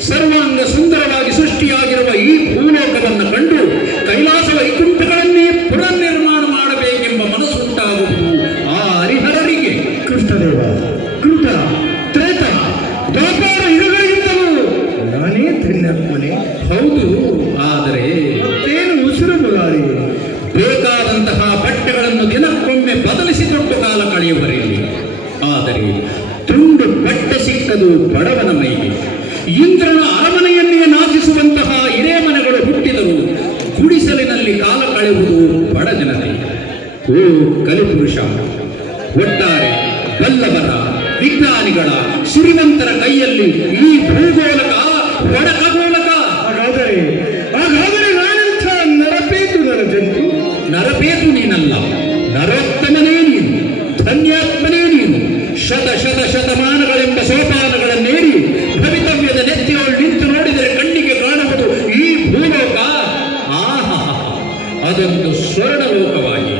ಸರ್ವಾಂಗ ಸುಂದರವಾಗಿ ಸೃಷ್ಟಿಯಾಗಿರುವ ಈ ಭೂಲೋಕವನ್ನು ಕಂಡು ಕೈಲಾಸ ವೈಕುಂಠಗಳನ್ನೇ ಪುನರ್ನಿರ್ಮಾಣ ಮಾಡಬೇಕೆಂಬ ಮನಸ್ಸುಂಟಾಗುವುದು ಆ ಹರಿಹರರಿಗೆ. ಕೃಷ್ಣದೇವ, ಕೃತ, ತ್ರೇತ, ದ್ವಾಪಾರ ಯುಗಗಳಿಗಿಂತಲೂ ನಾನೇ ಧನ್ಯಾತ್ಮನೆ. ಹೌದು, ಆದರೆ ಮತ್ತೇನು ಉಸಿರು ಮುರಾರಿ. ಬೇಕಾದಂತಹ ಬಟ್ಟೆಗಳನ್ನು ದಿನಕ್ಕೊಮ್ಮೆ ಬದಲಿಸಿಕೊಂಡು ಕಾಲ ಕಳೆಯುವರಲ್ಲಿ. ಆದರೆ ತುಂಡು ಬಟ್ಟೆ ಸಿಕ್ಕದು ಬಡವನ ಮೈಗೆ. ಇಂದ್ರನ ಅರಮನೆಯನ್ನೇ ನಾಚಿಸುವಂತಹ ಹಿರೇಮನೆಗಳು ಹುಟ್ಟಿದರು ಗುಡಿಸಲಿನಲ್ಲಿ ಕಾಲ ಕಳೆಯುವುದು ಬಡ ಜನತೆ. ಓ ಕಲಿಪುರುಷ, ಒಟ್ಟಾರೆ ಬಲ್ಲವರ, ವಿಜ್ಞಾನಿಗಳ, ಶ್ರೀಮಂತರ ಕೈಯಲ್ಲಿ ಈ ಭೂಗೋಲಕ ಒಡಕಗೋಲಕ. ಹಾಗಾದರೆ ನಾನೆಂಥ ನರಪೇತು ನರಜಂತು? ನರಪೇತು ನೀನಲ್ಲ, ನರೋತ್ತಮನೇ ನೀನು, ಧನ್ಯಾತ್ಮನೇ ನೀನು. ಶತಮಾನಗಳೆಂಬ ಸೋಪಾನಗಳನ್ನೇರಿ ಭವಿತವ್ಯದ ನೆತ್ತಿಯೊಳು ನಿಂತು ನೋಡಿದರೆ ಕಣ್ಣಿಗೆ ಕಾಣುವುದು ಈ ಭೂಲೋಕ. ಆಹಾ, ಅದೊಂದು ಸ್ವರ್ಣ ಲೋಕವಾಗಿ,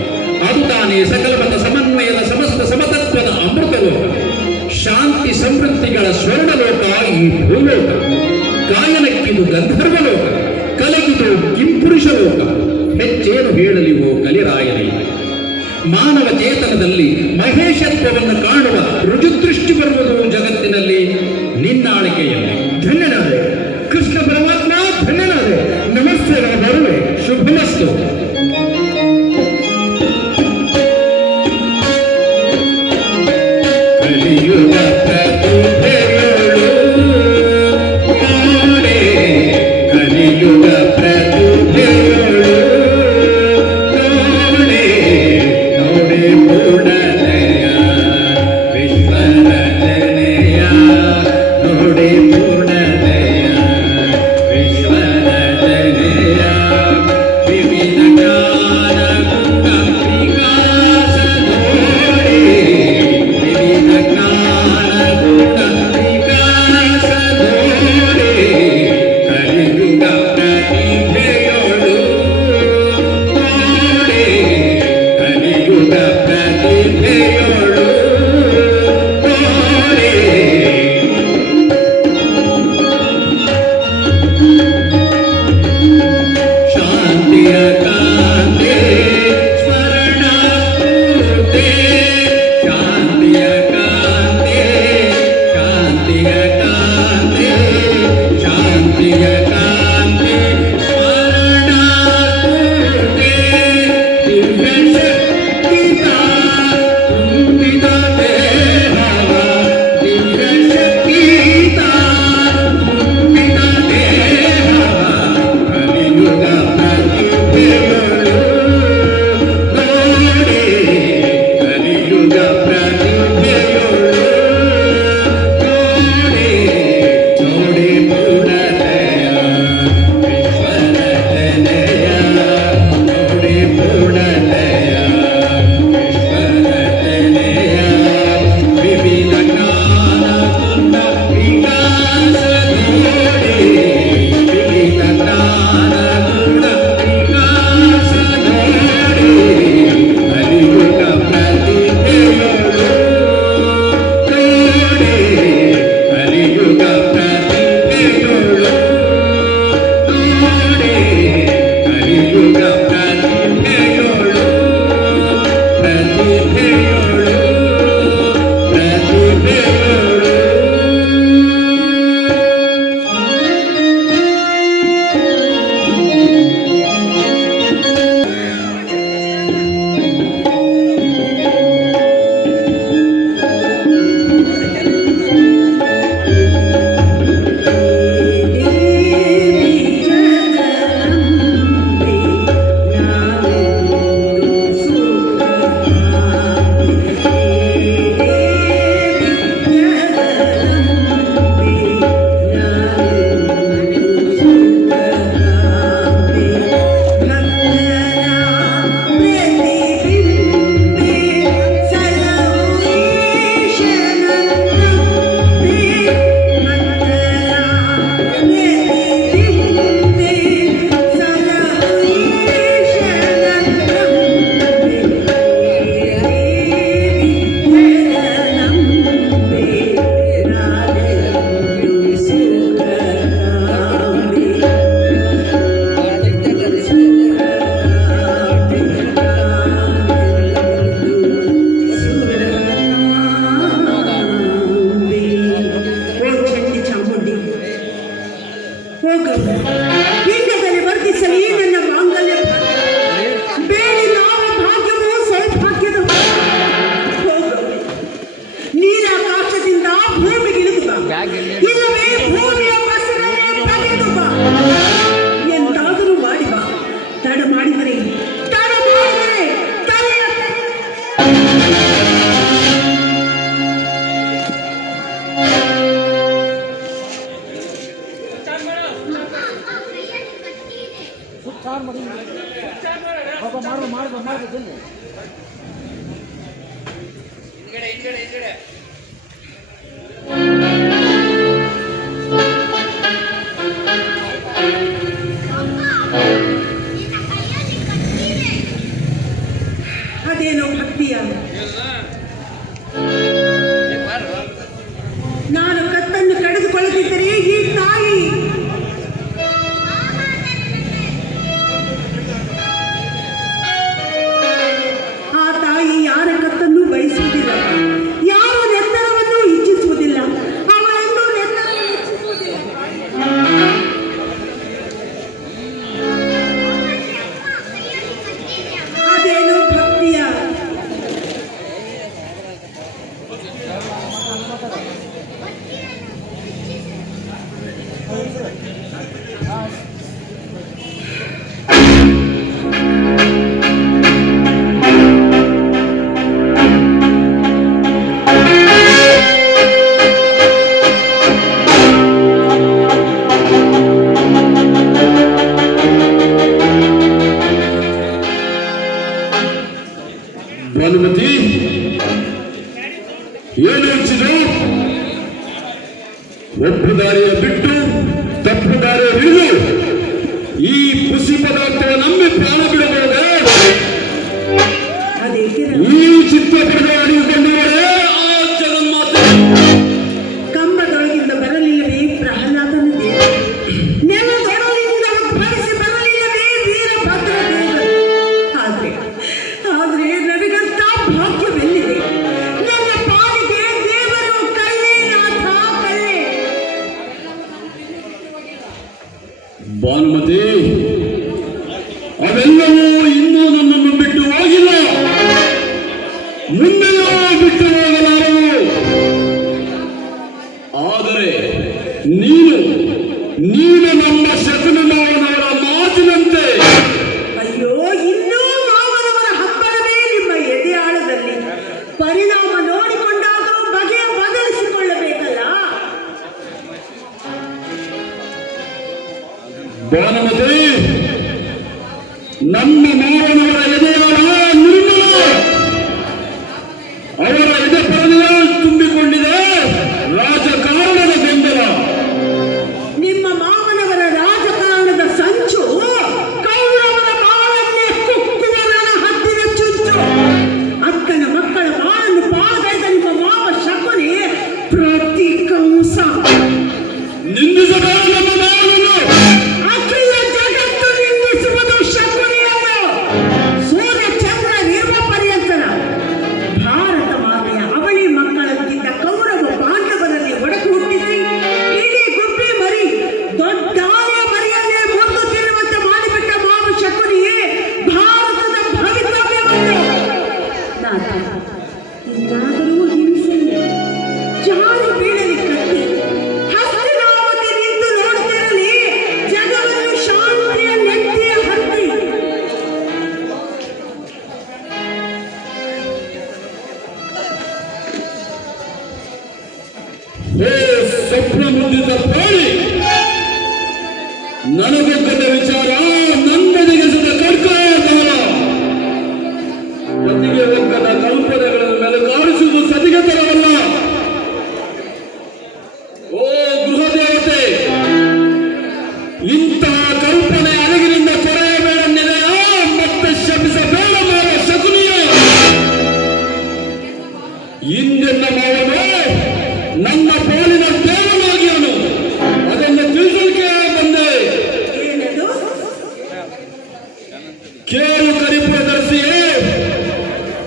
ಅದು ತಾನೇ ಸಕಲಮತ ಸಮನ್ವಯದ ಸಮಸ್ತ ಸಮತತ್ವದ ಅಮೃತ ಲೋಕ, ಶಾಂತಿ ಸಮೃದ್ಧಿಗಳ ಸ್ವರ್ಣಲೋಕ ಈ ಭೂಲೋಕ. ಗಾಯನಕ್ಕಿದು ಗಂಧರ್ವ ಲೋಕ, ಕಲೆಗಿದು ಕಿಂಪುರುಷ ಲೋಕ. ಹೆಚ್ಚೇನು ಹೇಳಲಿ ಓ ಕಲಿರಾಯನೇ. ಮಾನವ ಚೇತನದಲ್ಲಿ ಮಹೇಶತ್ವವನ್ನು ಕಾಣುವ ರುಜುದೃಷ್ಟಿ ಬರುವುದು ಜಗತ್ತಿನಲ್ಲಿ ನಿನ್ನಾಳಿಕೆಯಲ್ಲಿ. ಧನ್ಯನಾದೆ ಕೃಷ್ಣ ಪರಮಾತ್ಮ, ಧನ್ಯನಾದೆ. ನಮಸ್ತೆ, ನಾನು ಬರುವೆ. ಶುಭಮಸ್ತು. ಕಲಿಯುಗ ಪ್ರತಿಭೆಗಳು ನೋಡೆ, ಕಲಿಯುಗ ಪ್ರತಿಭೆಗಳು ನೋಡೆ, ನೋಡೆ ಪೂರ್ಣತೆಯ ವಿಶ್ವರಚನೆಯ, ನೋಡೆ ಪೂರ್ಣತೆಯ ವಿಶ್ವರಚನೆಯ, ವಿವಿಧ ಜ್ಞಾನ ಗುಣ ವಿಕಾಸ ನೋಡಿ, ವಿವಿಧ ಜ್ಞಾನ ಅದೇನೋ ಭಕ್ತಿಯ ನಾನು ಕತ್ತನ್ನು ಕಡಿದುಕೊಳ್ಳುತ್ತಿದ್ದರೆ ಈ ತಾಯಿ ಆ ತಾಯಿ ಯಾರ ಕತ್ತನ್ನು ಬಯಸುವುದಿಲ್ಲ, ಯಾರ ನೆತ್ತರವನ್ನು ಇಚ್ಛಿಸುವುದಿಲ್ಲ, ಅವರನ್ನು ನೆತ್ತರವನ್ನು ಇಚ್ಛಿಸುವುದಿಲ್ಲ. ಅದೇನು ಭಕ್ತಿಯ ಭಾನುಮತಿ, ಏನು ಹೆಚ್ಚಿದು? ಒಬ್ಬ ದಾರಿಯ ಬಿಟ್ಟು ತಪ್ಪು ದಾರಿಯ ಹಿಡಿದು ಈ ಖುಷಿ ಪದಾರ್ಥವ ನಂಬಿ ಪ್ರಾಣ ಬಿಡಬಹುದೇ? ಅದೇಕೆ ಈ ಚಿತ್ತ ಪಡೆದ ಅಡಿದುಕೊಂಡಿರುವರೇ ಆ ಜಗನ್ಮಾತೆ. ಕಂಬದೊಳಗಿಂದ ಬರಲಿಲ್ಲವೇ ಪ್ರಹ್ಲಾದನ ದೇವರು, ನೆಲದೊಳಗಿಂದ ಉದ್ಭವಿಸಿ ಬರಲಿಲ್ಲವೇ ವೀರಭದ್ರ ದೇವರು. ಆದ್ರೆ ನನಗಂತ ಭಾಗ್ಯವೆಲ್ಲಿದೆ? ನನ್ನ ಪಾಲಿಗೆ ದೇವರು ಕಲ್ಲೇ ನಾಥ ಕಲ್ಲೇ. ಭಾನುಮತಿ, ಅವೆಲ್ಲವೂ ಇನ್ನೂ ನನ್ನನ್ನು ಬಿಟ್ಟು ಹೋಗಿಲ್ಲ, ಮುಂದೆಯೂ ಬಿಟ್ಟು ಹೋಗಲಾರವು. ಆದರೆ ನೀನು ನಮ್ಮ ಶಕುನಮಾವನವರ ಮಾತಿನಂತೆ ಅಯ್ಯೋ, ಇನ್ನೂ ಮಾವನವರ ಹಬ್ಬರವೇ ನಿಮ್ಮ ಎದೆ ಆಳದಲ್ಲಿ. ಪರಿಣಾಮ ನೋಡಿಕೊಂಡಾಗ ಬಗೆಯ ಬದಲಿಸಿಕೊಳ್ಳಬೇಕಲ್ಲ. ಭಾನುಮತಿ, ನಮ್ಮ ಮಾವನವರ ಎದೆಯಾಳ ನಿರ್ಮಲ, ಅವರ ಎದೆ ಪರದೆಯ ತುಂಬಿಕೊಂಡಿದೆ ರಾಜಕಾರಣದ ಗೊಂದಲ. ನಿಮ್ಮ ಮಾವನವರ ರಾಜಕಾರಣದ ಸಂಚು ಕೌರವರ ಬಾಳನ್ನೇ ಕುಕ್ಕುವ ನನ್ನ ಹದ್ದಿನ ಚುಂಚು. ಅಕ್ಕನ ಮಕ್ಕಳ ಬಾಳನ್ನು ಪಾಳ್ಗೈದ ನಿಮ್ಮ ಮಾವ ಶಕುನಿ ಪ್ರತಿ ಕಂಸ. ನಿಂದಿಸಬೇಡ ನಮ್ಮ ಮಾವನನ್ನು. ಅಖಿಲ ಜಗತ್ತು ನಿಂದಿಸುವುದು ಶಕುನಿಯನ್ನು. ಸೂರ್ಯ ಚಂದ್ರರಿರುವ ಪರ್ಯಂತರ ಭಾರತ ಮಾತೆಯ ಅವಳಿ ಮಕ್ಕಳಂತಿದ್ದ ಕೌರವ ಪಾಂಡವರಲ್ಲಿ ಒಡಕು ಹುಟ್ಟಿಸಿ ಇಡೀ ಗುಬ್ಬಿ ಮರಿ ದೊಡ್ಡಾನೆಯ ಮರಿಯನ್ನೇ ಮುರಿದು ತಿನ್ನುವಂತೆ ಮಾಡಿಬಿಟ್ಟ ಮಾವ ಶಕುನಿಯೇ ಭಾರತದ ಭವಿತವ್ಯವನ್ನು. ನಾಥ, ಇನ್ನಾದರೂ ಹಿಂಸೆಯೇ ಜಾರಿ ಬೀಳಲಿ ಕತ್ತಿ. ಹಸ್ತಿನಾವತಿ ನಿಂತು ನೋಡುತ್ತಿರಲಿ ಜಗವನ್ನು ಶಾಂತಿಯ ನೆತ್ತಿಯ ಹತ್ತಿ. ಹೇ ಸ್ವಪ್ನ ಮುಂದಿದ್ದ ಪ್ರಾಣಿ, ನನಗೊಗ್ಗದ ವಿಚಾರ ನನ್ನೆದೆಗೆಸದ ಕಡ್ಕಾಲ. ಪತಿಗೆ ಒಗ್ಗದ ಕಲ್ಪನೆಗಳನ್ನು ಮೇಲೆ ಕಾಣಿಸುವುದು ಸತಿಗೆತನವಲ್ಲ. ಓ ಗೃಹ ದೇವತೆ, ಇಂತಹ ಕಲ್ಪನೆ ಅಡಗಿನಿಂದ ಕೊರೆಯಬೇಡ ನೆನೆಯ, ಮತ್ತೆ ಶಪಿಸಬೇಡ ಮಾವ ಶಕುನಿಯ. ಇಂದೆನ್ನ ಮಾವನು ನನ್ನ ಪಾಲಿನ ದೇವನಾಗಿಯನು, ಅದನ್ನು ತಿಳಿಸಲಿಕ್ಕೆ ಬಂದೆ. ಏನದು? ಕೇಳು ಕರಿಪುರ ಧರಿಸಿಯೇ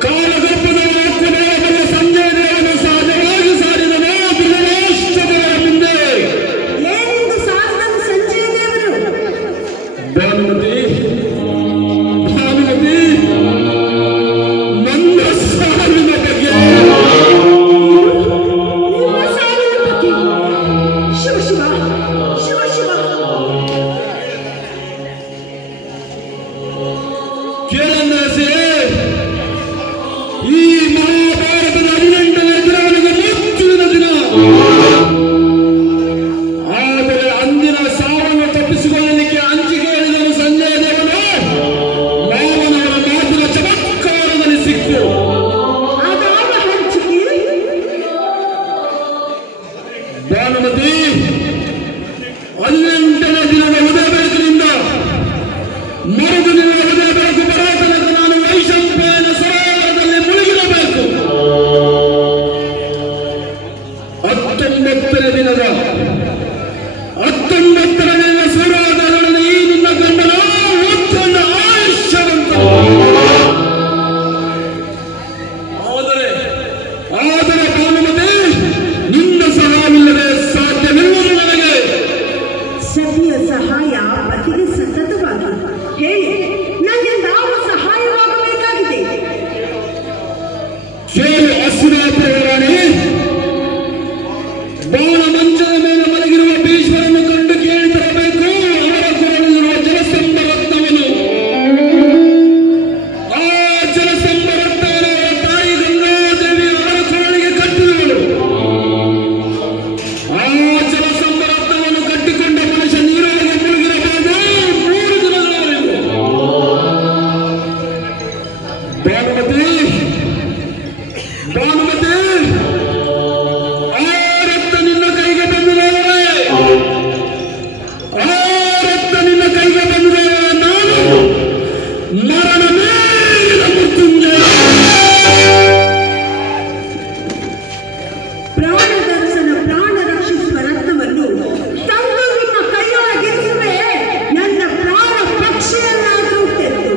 ಕಾಲಗರ್ಭದ ಆತ್ಮದೇವನ ಸಂಜಯ ದೇವನು ಸಹಜವಾಗಿ ಸಾರಿದನು ಧೃತರಾಷ್ಟ್ರದವರ ಮುಂದೆ. ಏನೆಂದು ಸಾರಿದನು ಸಂಜಯ ದೇವರು? ಭಾನುಮತಿ, ಭಾನುಮತಿ, ನನ್ನ ಸಾವಿನ ಬಗ್ಗೆ. ನಿಮ್ಮ ಸಾವಿನ ಬಗ್ಗೆ ಭಾನುಮತಿ, 18ನೇ ದಿನದ ಉದಯ ಬೆಳಕಿನಿಂದ ಮರುದಿನದ ಉದಯ ಬೆಳಕು ಬರುವ ತನಕ ನಾನು ವೈಶಂಪಾಯನ ಸರೋವರದಲ್ಲಿ ಮುಳುಗಿರಬೇಕು. 19ನೇ ದಿನದ ಸೂರ್ಯೋದಯದಲ್ಲಿ ಈ ನಿನ್ನ ಗಂಡನ ಉತ್ತಮ ಆಯುಷ್ಯವಂತ. ಆದರೆ ಭಾನುಮತಿ, ನಿನ್ನ ಸಹಾಯವಿಲ್ಲದೆ ಸಾಧ್ಯವಿರುವುದು ನನಗೆ. ಸತಿಯ ಸಹಾಯ ಪತಿಗೆ ಸತತವಾಗಿ ಹೇಳಿ, ನನಗೆ ನಾವು ಸಹಾಯವಾಗಬೇಕಾಗಿದೆ. ಕೇಳು ಅಶ್ವಿನಾಪುರಾಣಿ, ಬಾಣ ಮಂಚದ ಮೇಲೆ ಮಲಗಿರುವ ಭೀಷ್ಮರನ್ನು ಕಂಡು ಕೇಳಿ ತರಬೇಕು. ಅವರ ಕೊರಳಿರುವ ಜಲಸಂಭರತ್ನವನ್ನು, ಆ ಜಲಸಂಭರತ್ನವನ್ನು ಅವರ ತಾಯಿ ಗಂಗಾದೇವಿ ಅವರ ಕೊರಳಿಗೆ ಕಟ್ಟಿರುವಳು. ಆ ಜಲಸಂಭರತ್ನವನ್ನು ಕಟ್ಟಿಕೊಂಡ ಮನುಷ್ಯ ನೀರೊಳಗೆ ಮುಳುಗಿರಬಹುದು 3 ದಿನಗಳವರೆಗೂ. ಭಾನುಮತಿ, ಆ ರಕ್ತ ನಿನ್ನ ಕೈಗೆ ಬಂದಿರುವವರೇ, ನಾನು ಮರಣ ಮೇಲಿನ ಮೃತ್ಯುಂಜಯ. ಪ್ರಾಣದರ್ಶನ ಪ್ರಾಣ ರಕ್ಷಿಸುವ ರಕ್ತವನ್ನು ತಂದು ನಿಮ್ಮ ಕೈಯೊಳಗಿರಿಸುವೆ. ನನ್ನ ಪ್ರಾಣ ಪಕ್ಷಿಯನ್ನಾದರೂ ತೆತ್ತು.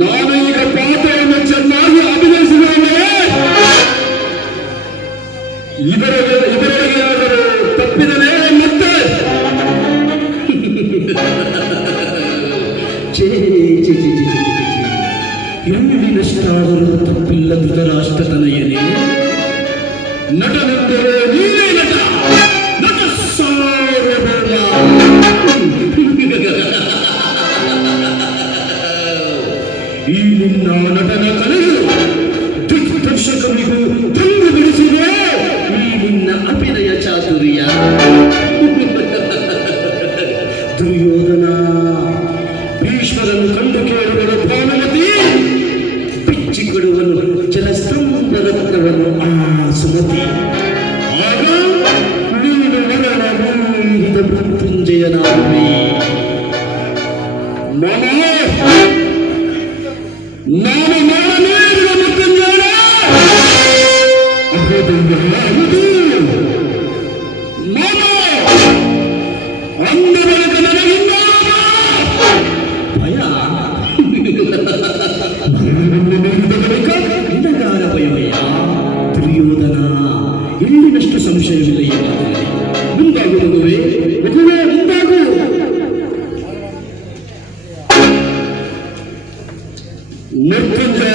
ನಾನು ಈಗ ಪಾತ್ರವನ್ನು ಚೆನ್ನಾಗಿ ಅಭಿನಯಿಸಿದರೆ ಇದರೊಳಗೇನಾದರೂ ತಪ್ಪಿದರೆ ಮತ್ತೆ ಎಂದಿನಷ್ಟಾದರೂ ತಪ್ಪಿಲ್ಲ ಧೃತರಾಷ್ಟ್ರತನಯನೇ. ನಟನೆಂದರೆ ನೀನೇ ನಟ ಸಾರ್ವಭೌಮ. ಈ ನಿನ್ನ ನಟನ ಕಲೆಯು ದಿಗ್ದರ್ಶಕರಿಗೂ ತಂದು ಬಿಡಿಸಿದೆ. ಈ ನಿನ್ನ ಅಭಿನಯ ಚಾತುರ್ಯ. ದುರ್ಯೋಧನ ಭೀಷ್ಮರನ್ನು ಕಂಡು ಕೇಳುವ ಭಾನುಮತಿ, ಬಿಚ್ಚಿಕೊಡುವನು ಜಲಸ್ತಂಭರತ್ನವನ್ನು ಆ ಸುಮತಿ. ಆಗ ನೀನು ಮರಣ ಮೀರಿದ ಮೃತ್ಯುಂಜಯನಾಗುವೆ. ನಾನು ಮರಮೇರಿದ ಮೃತ್ಯುಂಜಯನ. ಅಂದ ಬಳಿಕ ನನಗಿಂದ ಭಯ. ಇಂದಗಾರ ಭಯವಯ್ಯ. ದುರ್ಯೋಧನ, ಎಲ್ಲಿನಷ್ಟು ಸಂಶಯವಿಲ್ಲ ಈ ಮಾತಿನಲ್ಲಿ. ಮುಂದಾಗು ಮಗುವೆ, ಮುಂದಾಗು. ಮೃತ್ಯುಂಜಯ,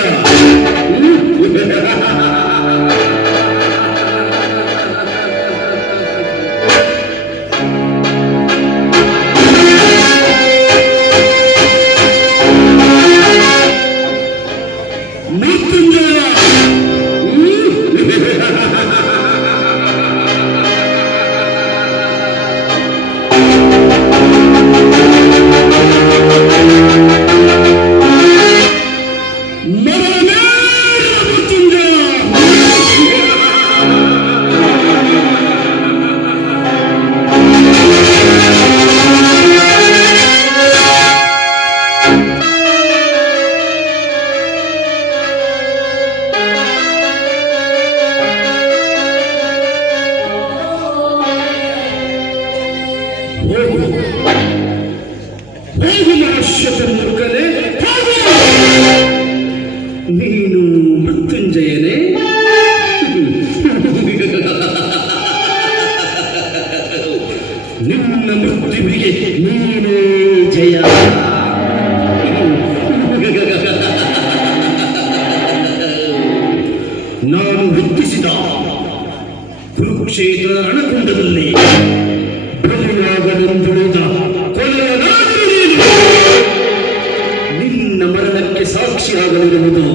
ಮರಣಕ್ಕೆ ಸಾಕ್ಷಿಯಾಗಲಿರುವುದು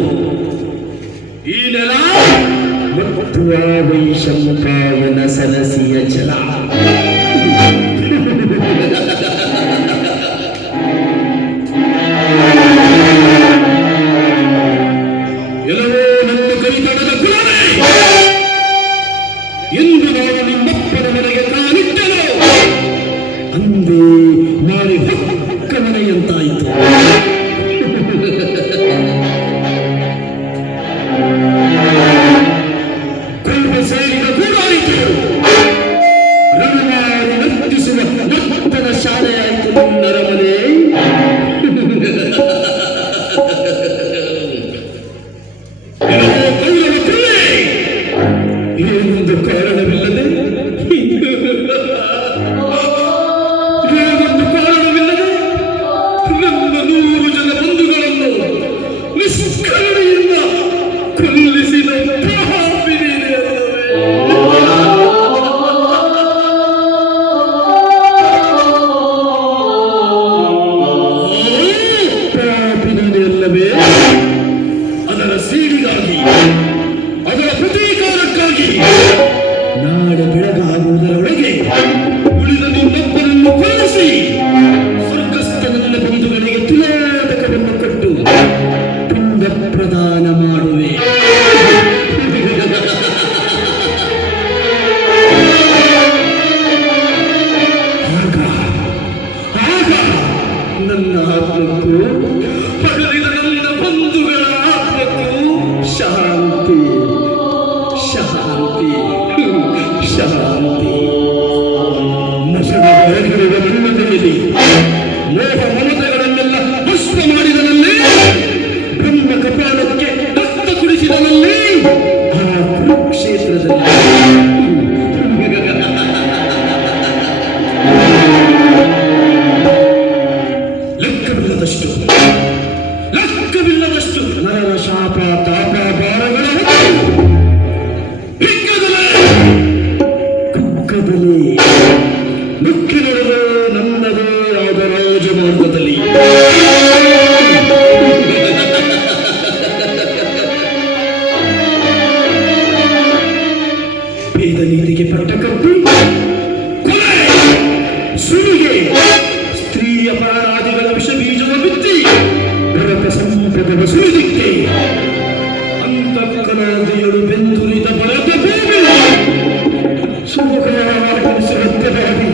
ಈ ನೆಲ ಮತ್ತು ಆ ವೈಶಂಪಾಯನ ಸರಸಿಯ ಜಲ. ಎಲ್ಲವೋ ನನ್ನ ಕೈತನದ ಕುಲವೇ, ಎಂದು ನಾನು ನಿಮ್ಮಪ್ಪನ ಮನೆಗೆ ಕಾಲಿಟ್ಟೆನು ಅಂದೇ ನಾಳೆ ಹೊಕ್ಕ ಮನೆಯಂತಾಯಿತು. ಕೊಲ್ಬೆ ಸೇರಿದ ಕೂಡಾಯಿತು. ರಣಮಾಡಿ ನರ್ತಿಸುವ ನರ್ತನ ಶಾಲೆಯಾಯಿತು ನಿನ್ನರ ಮನೆ. ಕೌರವ ಕುಲ್ಲೆ, ಏನೊಂದು ಕಾರಣವಿಲ್ಲದೆ ನನ್ನ 100 ಜನ ಬಂಧುಗಳನ್ನು ನಿಷ್ಕರುಣೆಯಿಂದ ಕೊಲ್ಲಿಸಿದ ಪಾಪಿ ನೀನೇ ಅಲ್ಲವೇ? ಅದರ ಸೀಡಿಗಾಗಿ, ಅದರ ಪ್ರತೀಕಾರಕ್ಕಾಗಿ ನಾಳೆ ಬೆಳಗಾಗುವುದರೊಳಗೆ ಉಳಿದ ನಿನ್ನೊಬ್ಬನನ್ನು ಕೊಲ್ಲಿಸಿ ಸ್ವರ್ಗಸ್ಥ ನನ್ನ ಬಂಧುಗಳಿಗೆ ತಿಲೋದಕವನ್ನು ಕೊಟ್ಟು ಪಿಂಡ ಪ್ರದಾನ ಮಾಡುವೆ. ಆಗ ನನ್ನ ಆತ್ಮಕ್ಕೂ ಪಡೆದ ನನ್ನ ಬಂಧುಗಳ ಆತ್ಮಕ್ಕೂ ಶಾಂತಿ ಶಾಂತಿ ಶಾಂತಿ. ನಶನ ಹೊರಗಿರುವ ನಿನ್ನದಲ್ಲಿ ಮೋಹ ಮಮತೆಗಳನ್ನೆಲ್ಲ ಭಸ್ಮ ಮಾಡಿದನಲ್ಲಿ, ಬ್ರಹ್ಮ ಕಪಾಲಕ್ಕೆ ರಕ್ತ ಕುಡಿಸಿದನಲ್ಲಿ, ಆ ಕುರುಕ್ಷೇತ್ರದಲ್ಲಿ ಲೆಕ್ಕವಿಲ್ಲದಷ್ಟು ನರರ ಶಾಪ ತಾಪ ಭಾರಗಳ ಕುಕ್ಕದಲ್ಲಿ ನುಕ್ಕಿ ನಡೆದು ನನ್ನದೇ ಆದ ರಾಜಮಾರ್ಗದಲ್ಲಿ ವೇದ ನೀತಿಗೆ ಪಟ್ಟ ಕಪ್ಪಿ ಕೊಲೆ ಸುಲಿಗೆ ಸ್ತ್ರೀಯ ಪರಾಧಿಗಳ ವಿಷ ಬೀಜವ ಬಿತ್ತಿ ಭರತ ಸಂಪದವ ಸುಲಿದಿಕ್ಕೆ ಅಂತಃಕರಣದಿಯಳು ಬೆಂದುರಿದ ಬಲದ ಭೂಮಿ ಸುಮುಖವಾಗಿರಿಸುವಂತರಾಗಿ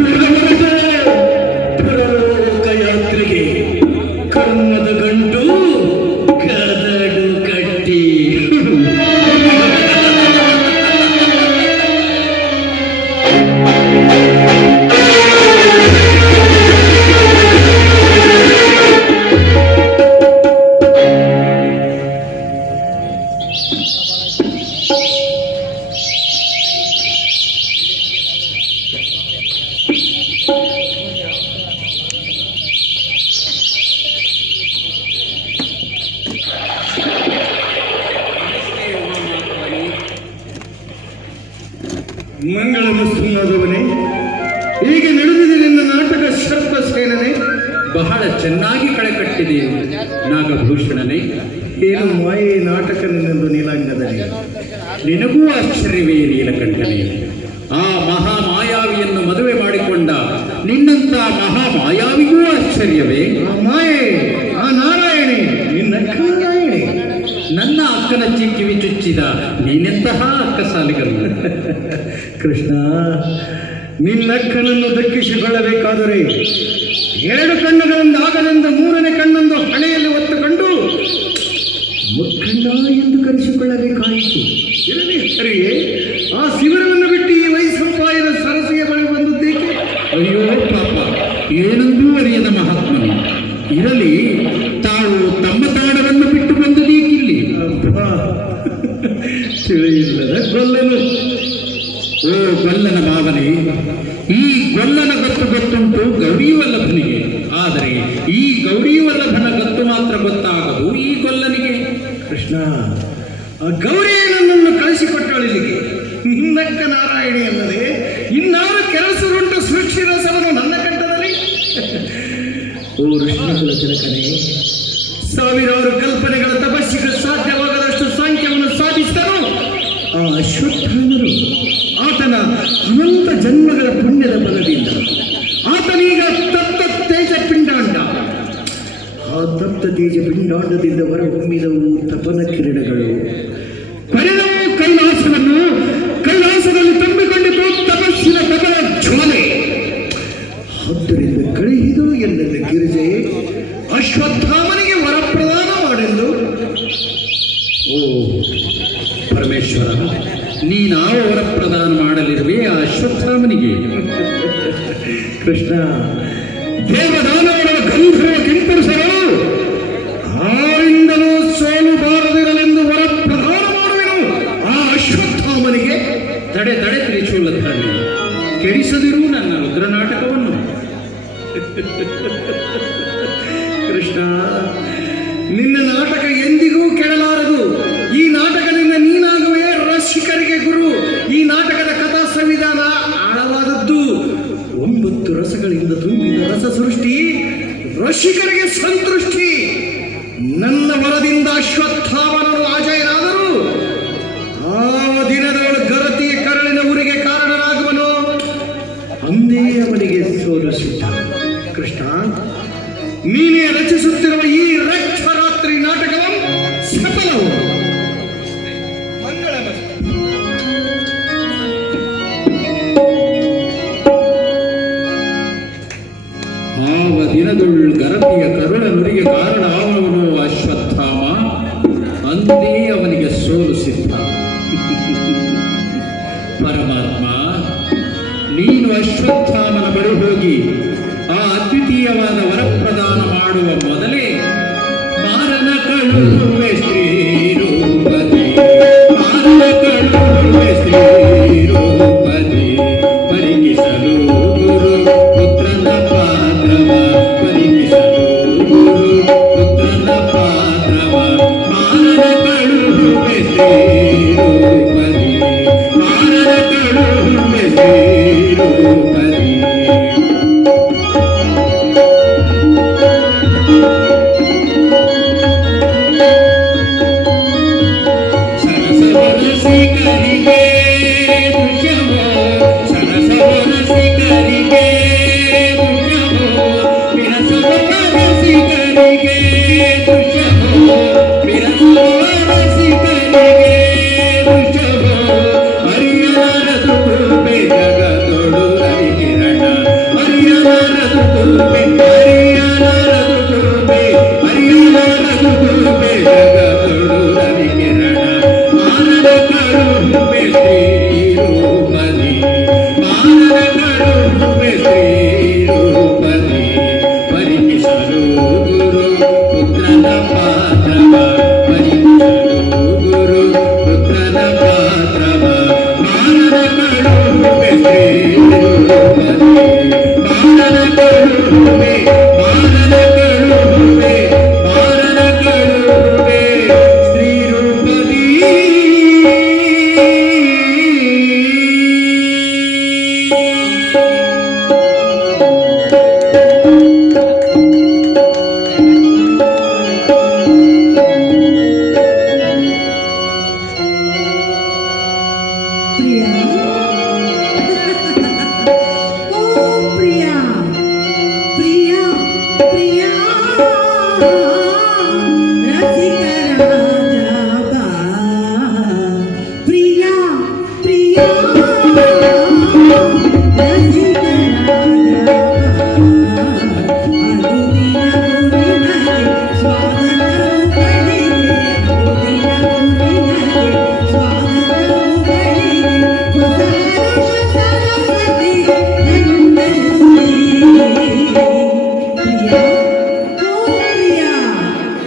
ಉಳಿದವರದೇ ಪರಲೋಕ ಯಾತ್ರೆಗೆ ಕರ್ಮದ ಗಂಟು ಕದಡು ಕಟ್ಟಿ. ಮಂಗಳಮಸ್ತು ಮಾಧವನೇ, ಹೀಗೆ ನಡೆದಿದೆ ನಿನ್ನ ನಾಟಕ ಸರ್ಪ ಸೇನನೆ. ಬಹಳ ಚೆನ್ನಾಗಿ ಕಳೆ ಕಟ್ಟಿದೆಯು ನಾಗಭೂಷಣನೇ. ಏನು ಮಾಯೆ ನಾಟಕ ನಿನ್ನದು ನೀಲಾಂಗದಲ್ಲಿ. ನಿನಗೂ ಆಶ್ಚರ್ಯವೇ ನೀಲಕಂಠನೇ? ಆ ಮಹಾಮಾಯಾವಿಯನ್ನು ಮದುವೆ ಮಾಡಿಕೊಂಡ ನಿನ್ನಂತ ಮಹಾಮಾಯಾವಿಗೂ ಆಶ್ಚರ್ಯವೇ? ಆ ಮಾಯೆ, ಆ ನಾರಾಯಣಿ, ನಿನ್ನ ನಾರಾಯಣಿ. ನನ್ನ ಅಕ್ಕನ ಕಿವಿ ಚುಚ್ಚಿದ ನೀನೆಂತಹ ಅಕ್ಕಸಾಲಿಗರು. ಕೃಷ್ಣ, ನಿನ್ನಕ್ಕನನ್ನು ದಕ್ಕಿಸಿಕೊಳ್ಳಬೇಕಾದರೆ 2 ಕಣ್ಣುಗಳಿಂದಾಗಲೆಂದು 3ನೇ ಕಣ್ಣೊಂದು ಹಣೆಯಲ್ಲಿ ಹೊತ್ತುಕೊಂಡು ಮುಖಂಡ ಎಂದು ಕರೆಸಿಕೊಳ್ಳಬೇಕಾಯಿತು. ಇರಲಿ ಹರಿಯೇ, ಆ ಶಿಬಿರವನ್ನು ಬಿಟ್ಟು ಈ ವೈಸಂಪಾಯನ ಸರಸಿಗೆ ಬಳಿ ಬಂದದ್ದೇಕೆ? ಅಯ್ಯೋ ಪಾಪ, ಏನೊಂದೂ ಅರಿಯದ ಮಹಾತ್ಮನು. ಇರಲಿ, ತಾವು ತಮ್ಮ ತಾಣವನ್ನು ಬಿಟ್ಟು ಬಂದದೇಕಿಲ್ಲಿ? ಅಬ್ಬಾ, ತಿಳಿಯಿಲ್ಲದ ಗೊಲ್ಲನು. ಓ ಗೊಲ್ಲನ ಭಾವನೆ, ಈ ಗೊಲ್ಲನ ಗೊತ್ತುಂಟು ಗೌರಿವಲ್ಲಭನಿಗೆ. ಆದರೆ ಈ ಗೌರಿವಲ್ಲಭನ ಗೊತ್ತು ಮಾತ್ರ ಗೊತ್ತಾಗದು ಈ ಗೊಲ್ಲನಿಗೆ. ಕೃಷ್ಣ, ಆ ಗೌರಿಯೇ ನನ್ನನ್ನು ಕಳಿಸಿಕೊಟ್ಟಳಿಗೆ. ನಿನ್ನಕ್ಕ ನಾರಾಯಣಿ ಅಲ್ಲದೆ ಇನ್ನಾರು ಕೆಲಸವುಂಟು ಸೃಷ್ಟಿ ರಸವನ್ನು ನನ್ನ ಕಂಠದಲ್ಲಿ. ಓ ಋಷಿಗಳ ತಿಲಕನೇ, ಸಾವಿರಾರು ಕಲ್ಪನೆಗಳ ತಪಸ್ಸಿಗೆ ಸಾಧ್ಯವಾಗದಷ್ಟು ಸಾಂಖ್ಯವನ್ನು ಸಾಧಿಸಿದರು ಆ ಅಶ್ವತ್ಥಾಮನು. ಆತನ ಅನಂತ ಜನ್ಮಗಳ ಪುಣ್ಯದ ಬಲದಿಂದ ಆತನೀಗ ತಪ್ತ ತೇಜ ಪಿಂಡಾಂಡ. ಆ ತಪ್ತ ತೇಜ ಪಿಂಡಾಂಡದಿಂದ ಹೊರಹೊಮ್ಮಿದವು ತಪನ ಕಿರಣಗಳು. ಕೊನೆದವು ಕೈಲಾಸವನ್ನು. ಕೈಲಾಸದಲ್ಲಿ ತುಂಬಿಕೊಂಡಿತು ತಪಸ್ಸಿನ ತಪನ ಜ್ವಾಲೆ. ಆದ್ದರಿಂದ ಕಳುಹಿದು ಎನ್ನೆಲ್ಲ ಗಿರಿಜೆ ಅಶ್ವತ್ಥಾಮನಿಗೆ ವರಪ್ರದಾನ ಮಾಡೆಂದು. ಓ ಪರಮೇಶ್ವರ, ನೀನಾವ ವರಪ್ರದಾನ ಮಾಡಲಿರುವೆ ಆ ಅಶ್ವತ್ಥಾಮನಿಗೆ? ಕೃಷ್ಣ, ದೇವದಾನವರ ಗಂಧರ್ವ ಕಿಂಕರಿಸರು ಆರಿಂದಲೂ ಸೋಲು ಬಾರದಿರಲೆಂದು ವರಪ್ರದಾನ ಮಾಡುವೆನು ಆ ಅಶ್ವತ್ಥಾಮನಿಗೆ. ತಡೆ ತ್ರಿಶೂಲಧಾರಿ, ಕೆಡಿಸದಿರು ನನ್ನ ರುದ್ರ ನಾಟಕವನ್ನು. ಕೃಷ್ಣ, ನಿನ್ನ ನಾಟಕ ಎಂದಿಗೂ ಕೆಡಲಾರದು. ಈ ನಾಟಕದಿಂದ ನೀನಾಗುವೆ ರಸಿಕರಿಗೆ ಗುರು. ಈ ನಾಟಕದ ಕಥಾ ಸಂವಿಧಾನ ಆಳವಾದದ್ದು. 9 ರಸಗಳಿಂದ ತುಂಬಿದ ರಸ ಸೃಷ್ಟಿ, ರಸಿಕರಿಗೆ ಸಂತೃಷ್ಟಿ. ನನ್ನ ವರದಿಂದ ಅಶ್ವತ್ಥಾಮನನು ಅಜಯನಾದರು. ಆ ದಿನದವಳು ಗರತಿಯ ಕರಳಿನ ಊರಿಗೆ ಕಾರಣನಾಗುವನು. ಅಂದೇ ಅವನಿಗೆ ಸೋಲು ಸಿದ್ಧ. ಕೃಷ್ಣ, ನೀನೇ ರಚಿಸುತ್ತಿರುವ ಈ ರಕ್ಷರಾತ್ರಿ ನಾಟಕವು ಸಫಲವು. ಆವ ದಿನದೊಳ್ ಗರತಿಯ ಕರುಳ ನುರಿಗೆ ಕಾರಣ ಆವನು ಅಶ್ವತ್ಥಾಮ. ಅಂದೇ ಅವನಿಗೆ ಸೋಲು ಸಿದ್ಧ. ಪರಮಾತ್ಮ, ನೀನು ಅಶ್ವತ್ಥಾಮನ ಬಳಿ ಹೋಗಿ ಆ ಅದ್ವಿತೀಯವಾದ ವರಪ್ರದಾನ ಮಾಡುವ ಮೊದಲೇ ಮಾರನ ಕಳುವೆ ಶ್ರೀರೂಪದಿ, ಮಾರನ ಕಳುವೆ ಶ್ರೀರೂಪದಿ, ಪರಿಗಿಸಲು ಗುರು ಪುತ್ರನ ಪಾತ್ರವ, ಪರಿಗಿಸಲು ಗುರು ಪುತ್ರನ ಪಾತ್ರವ, ಮಾರನ ಕಳುವೆ ಶ್ರೀರೂಪದಿ, ಮಾರನ ಕಳುವೆ ಶ್ರೀರೂಪದಿ.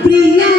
ಪ್ರಿಯಾ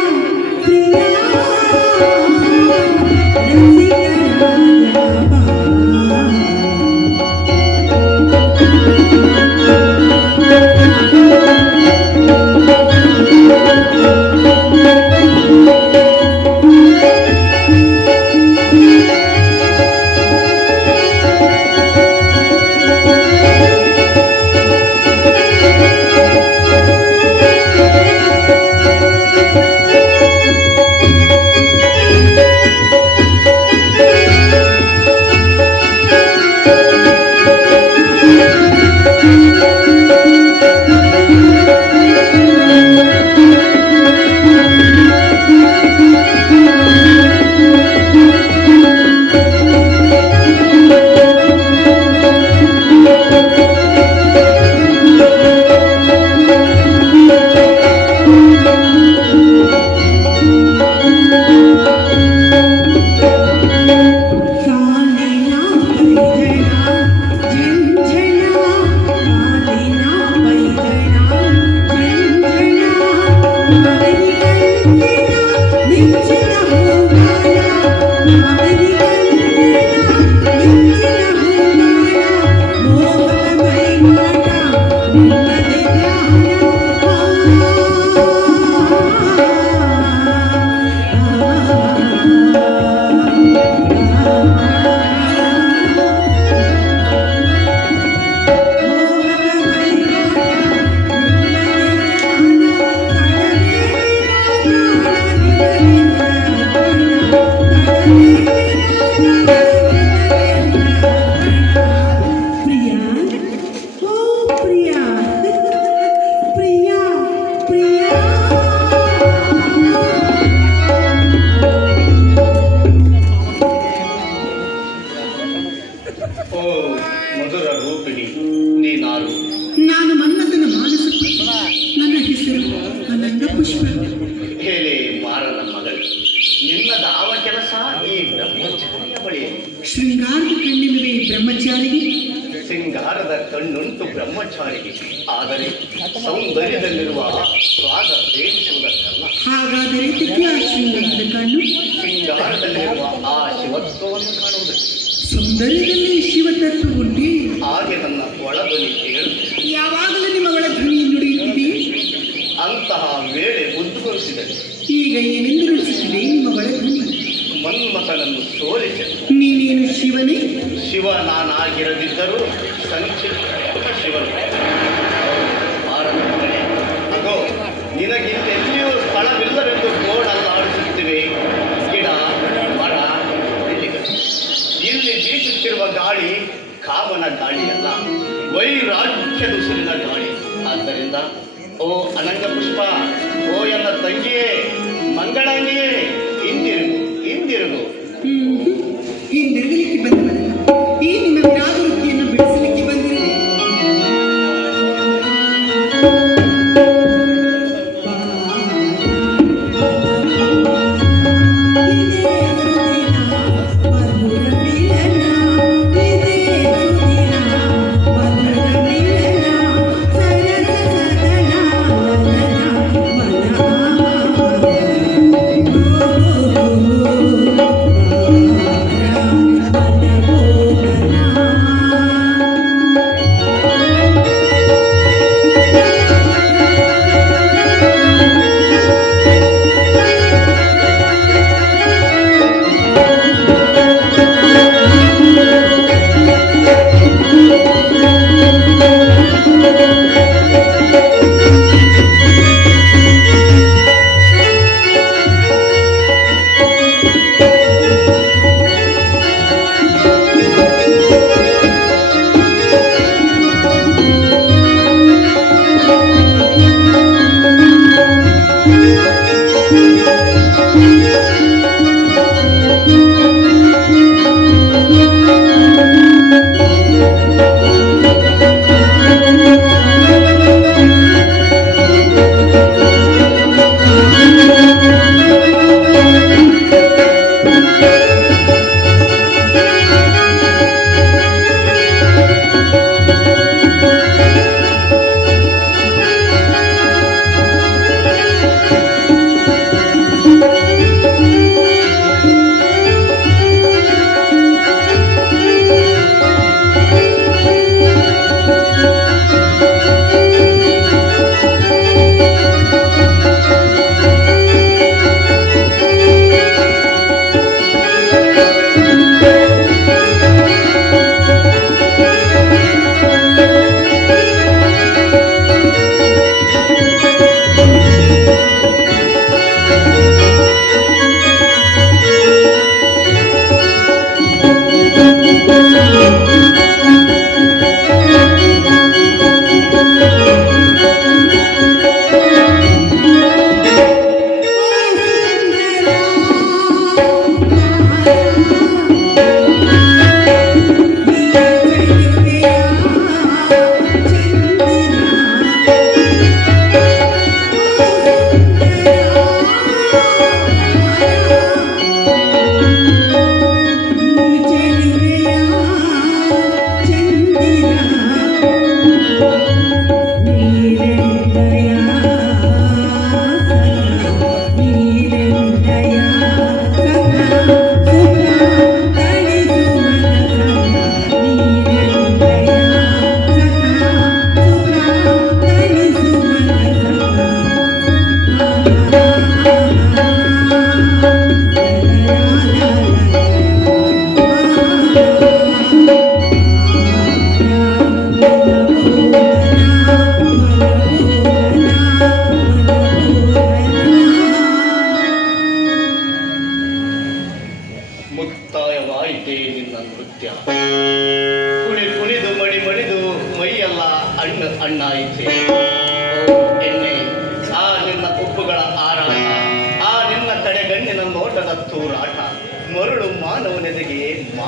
ಓ ಮಧುರ ರೂಪಿಣಿ ನೀನಾರು? ನಾನು ಮನ್ಮಥನ ಮಾನಸ ಪುತ್ರ. ನನ್ನ ಹೆಸರು ಅನಂಗ ಪುಷ್ಪ. ಹೇಳಿ ಮಾರನ ಮಗಳು, ನಿನ್ನದ ಆವ ಕೆಲಸ ಈ ಬ್ರಹ್ಮಚಾರಿಯ ಬಳಿ? ಶೃಂಗಾರದ ಕಣ್ಣಿಲ್ಲವೇ ಬ್ರಹ್ಮಚಾರಿಗೆ? ಸಿಂಗಾರದ ಕಣ್ಣುಂಟು ಬ್ರಹ್ಮಚಾರಿಗೆ, ಆದರೆ ಸೌಂದರ್ಯದಲ್ಲಿರುವ ಸ್ವಾದ ಸೇರಿಸುವುದಕ್ಕಲ್ಲ. ಹಾಗಾದರೆ ದಿವ್ಯ ಶೃಂಗಾರದ ಕಣ್ಣು ಸಿಂಗಾರದಲ್ಲಿರುವ ಆ ಶಿವತ್ವವನ್ನು ಕಾಣುವುದಕ್ಕೆ. ಸೌಂದರ್ಯದಲ್ಲಿ ಶಿವತತ್ವ ಉಂಟೆ? ಹಾಗೆ ನನ್ನ ಒಳಧ್ವನಿ ಕೇಳು. ಯಾವಾಗಲೂ ನಿಮ್ಮ ಒಳ ಧ್ವನಿ ನುಡಿಯುತ್ತಿದೆ. ಅಂತಹ ವೇಳೆ ಉದ್ಭವಿಸಿದೆ. ಈಗ ಏನೆಂದು ನುಡಿಸುತ್ತಿದೆ ನಿಮ್ಮ ಒಳ ಧ್ವನಿ? ಮನ್ಮಥನನ್ನು ಸೋಲಿಸಲು. ನೀನೇನು ಶಿವನೇ? ಶಿವ ನಾನಾಗಿರದಿದ್ದರೂ ಸಂಕ್ಷಿಪ್ತ ಶಿವನು. ಮಾರನ ಮಗನೇ, ಅಗೋ ನಿನಗಿಲ್ಲೆಲ್ಲಿಯೂ ಸ್ಥಳವಿಲ್ಲವೆಂದು ಗೋಡಲ್ಲಾಡಿಸುತ್ತಿವೆ ಗಿಡ ಮರ ಬೆಳ್ಳಿಗಳು. ಇಲ್ಲಿ ಬೀಸುತ್ತಿರುವ ಗಾಳಿ ಕಾಮನ ಗಾಳಿಯಲ್ಲ, ವೈರಾಗ್ಯದ ಉಸಿರಿನ ಗಾಳಿ. ಆದ್ದರಿಂದ ಓ ಅನಂಗ ಪುಷ್ಪ, ಓ ಎನ್ನ ತಂಗಿಯೇ, ಮಂಗಳಂಗಿಯೇ, ಹಿಂದಿರುಗು ಹಿಂದಿರುಗು. ಹಿಂದಿರುಗಲಿಕ್ಕೆ ಬಂದವರಲ್ಲ, ಈ ನಿಮ್ಮ ವಿರಾಗ ವೃತ್ತಿಯನ್ನು ಬಿಡಿಸಲಿಕ್ಕೆ ಬಂದಿದೆ.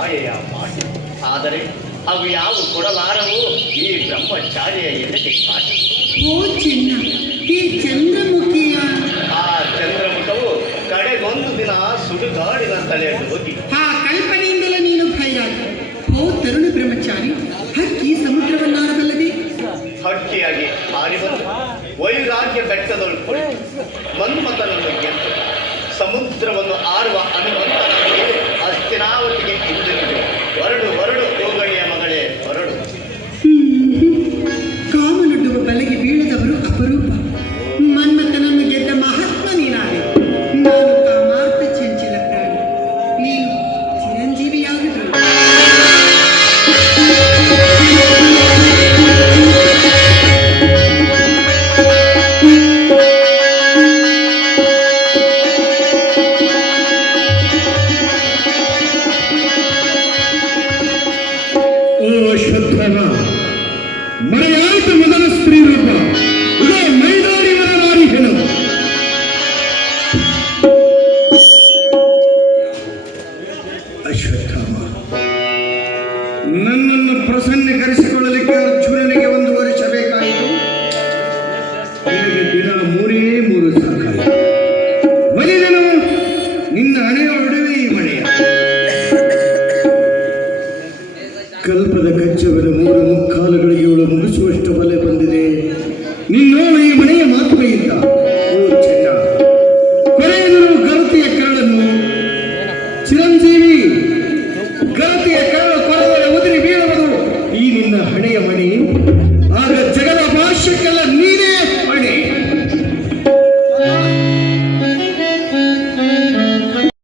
ಮಾಯೆಯ ಮಾತು. ಆದರೆ ಅವು ಯಾವ ಕೊಡಲಾರವು ಈ ಬ್ರಹ್ಮಚಾರಿಯ ಎದೆಗೆ ಕಾಟ. ಓ ಚಿನ್ನ, ಈ ಚಂದ್ರಮುಖಿಯ ಆ ಚಂದ್ರಮುಖವು ಕಡೆಗೊಂದು ದಿನ ಸುಡುಗಾಡಿನ ತಲೆ ಹೋಗಿ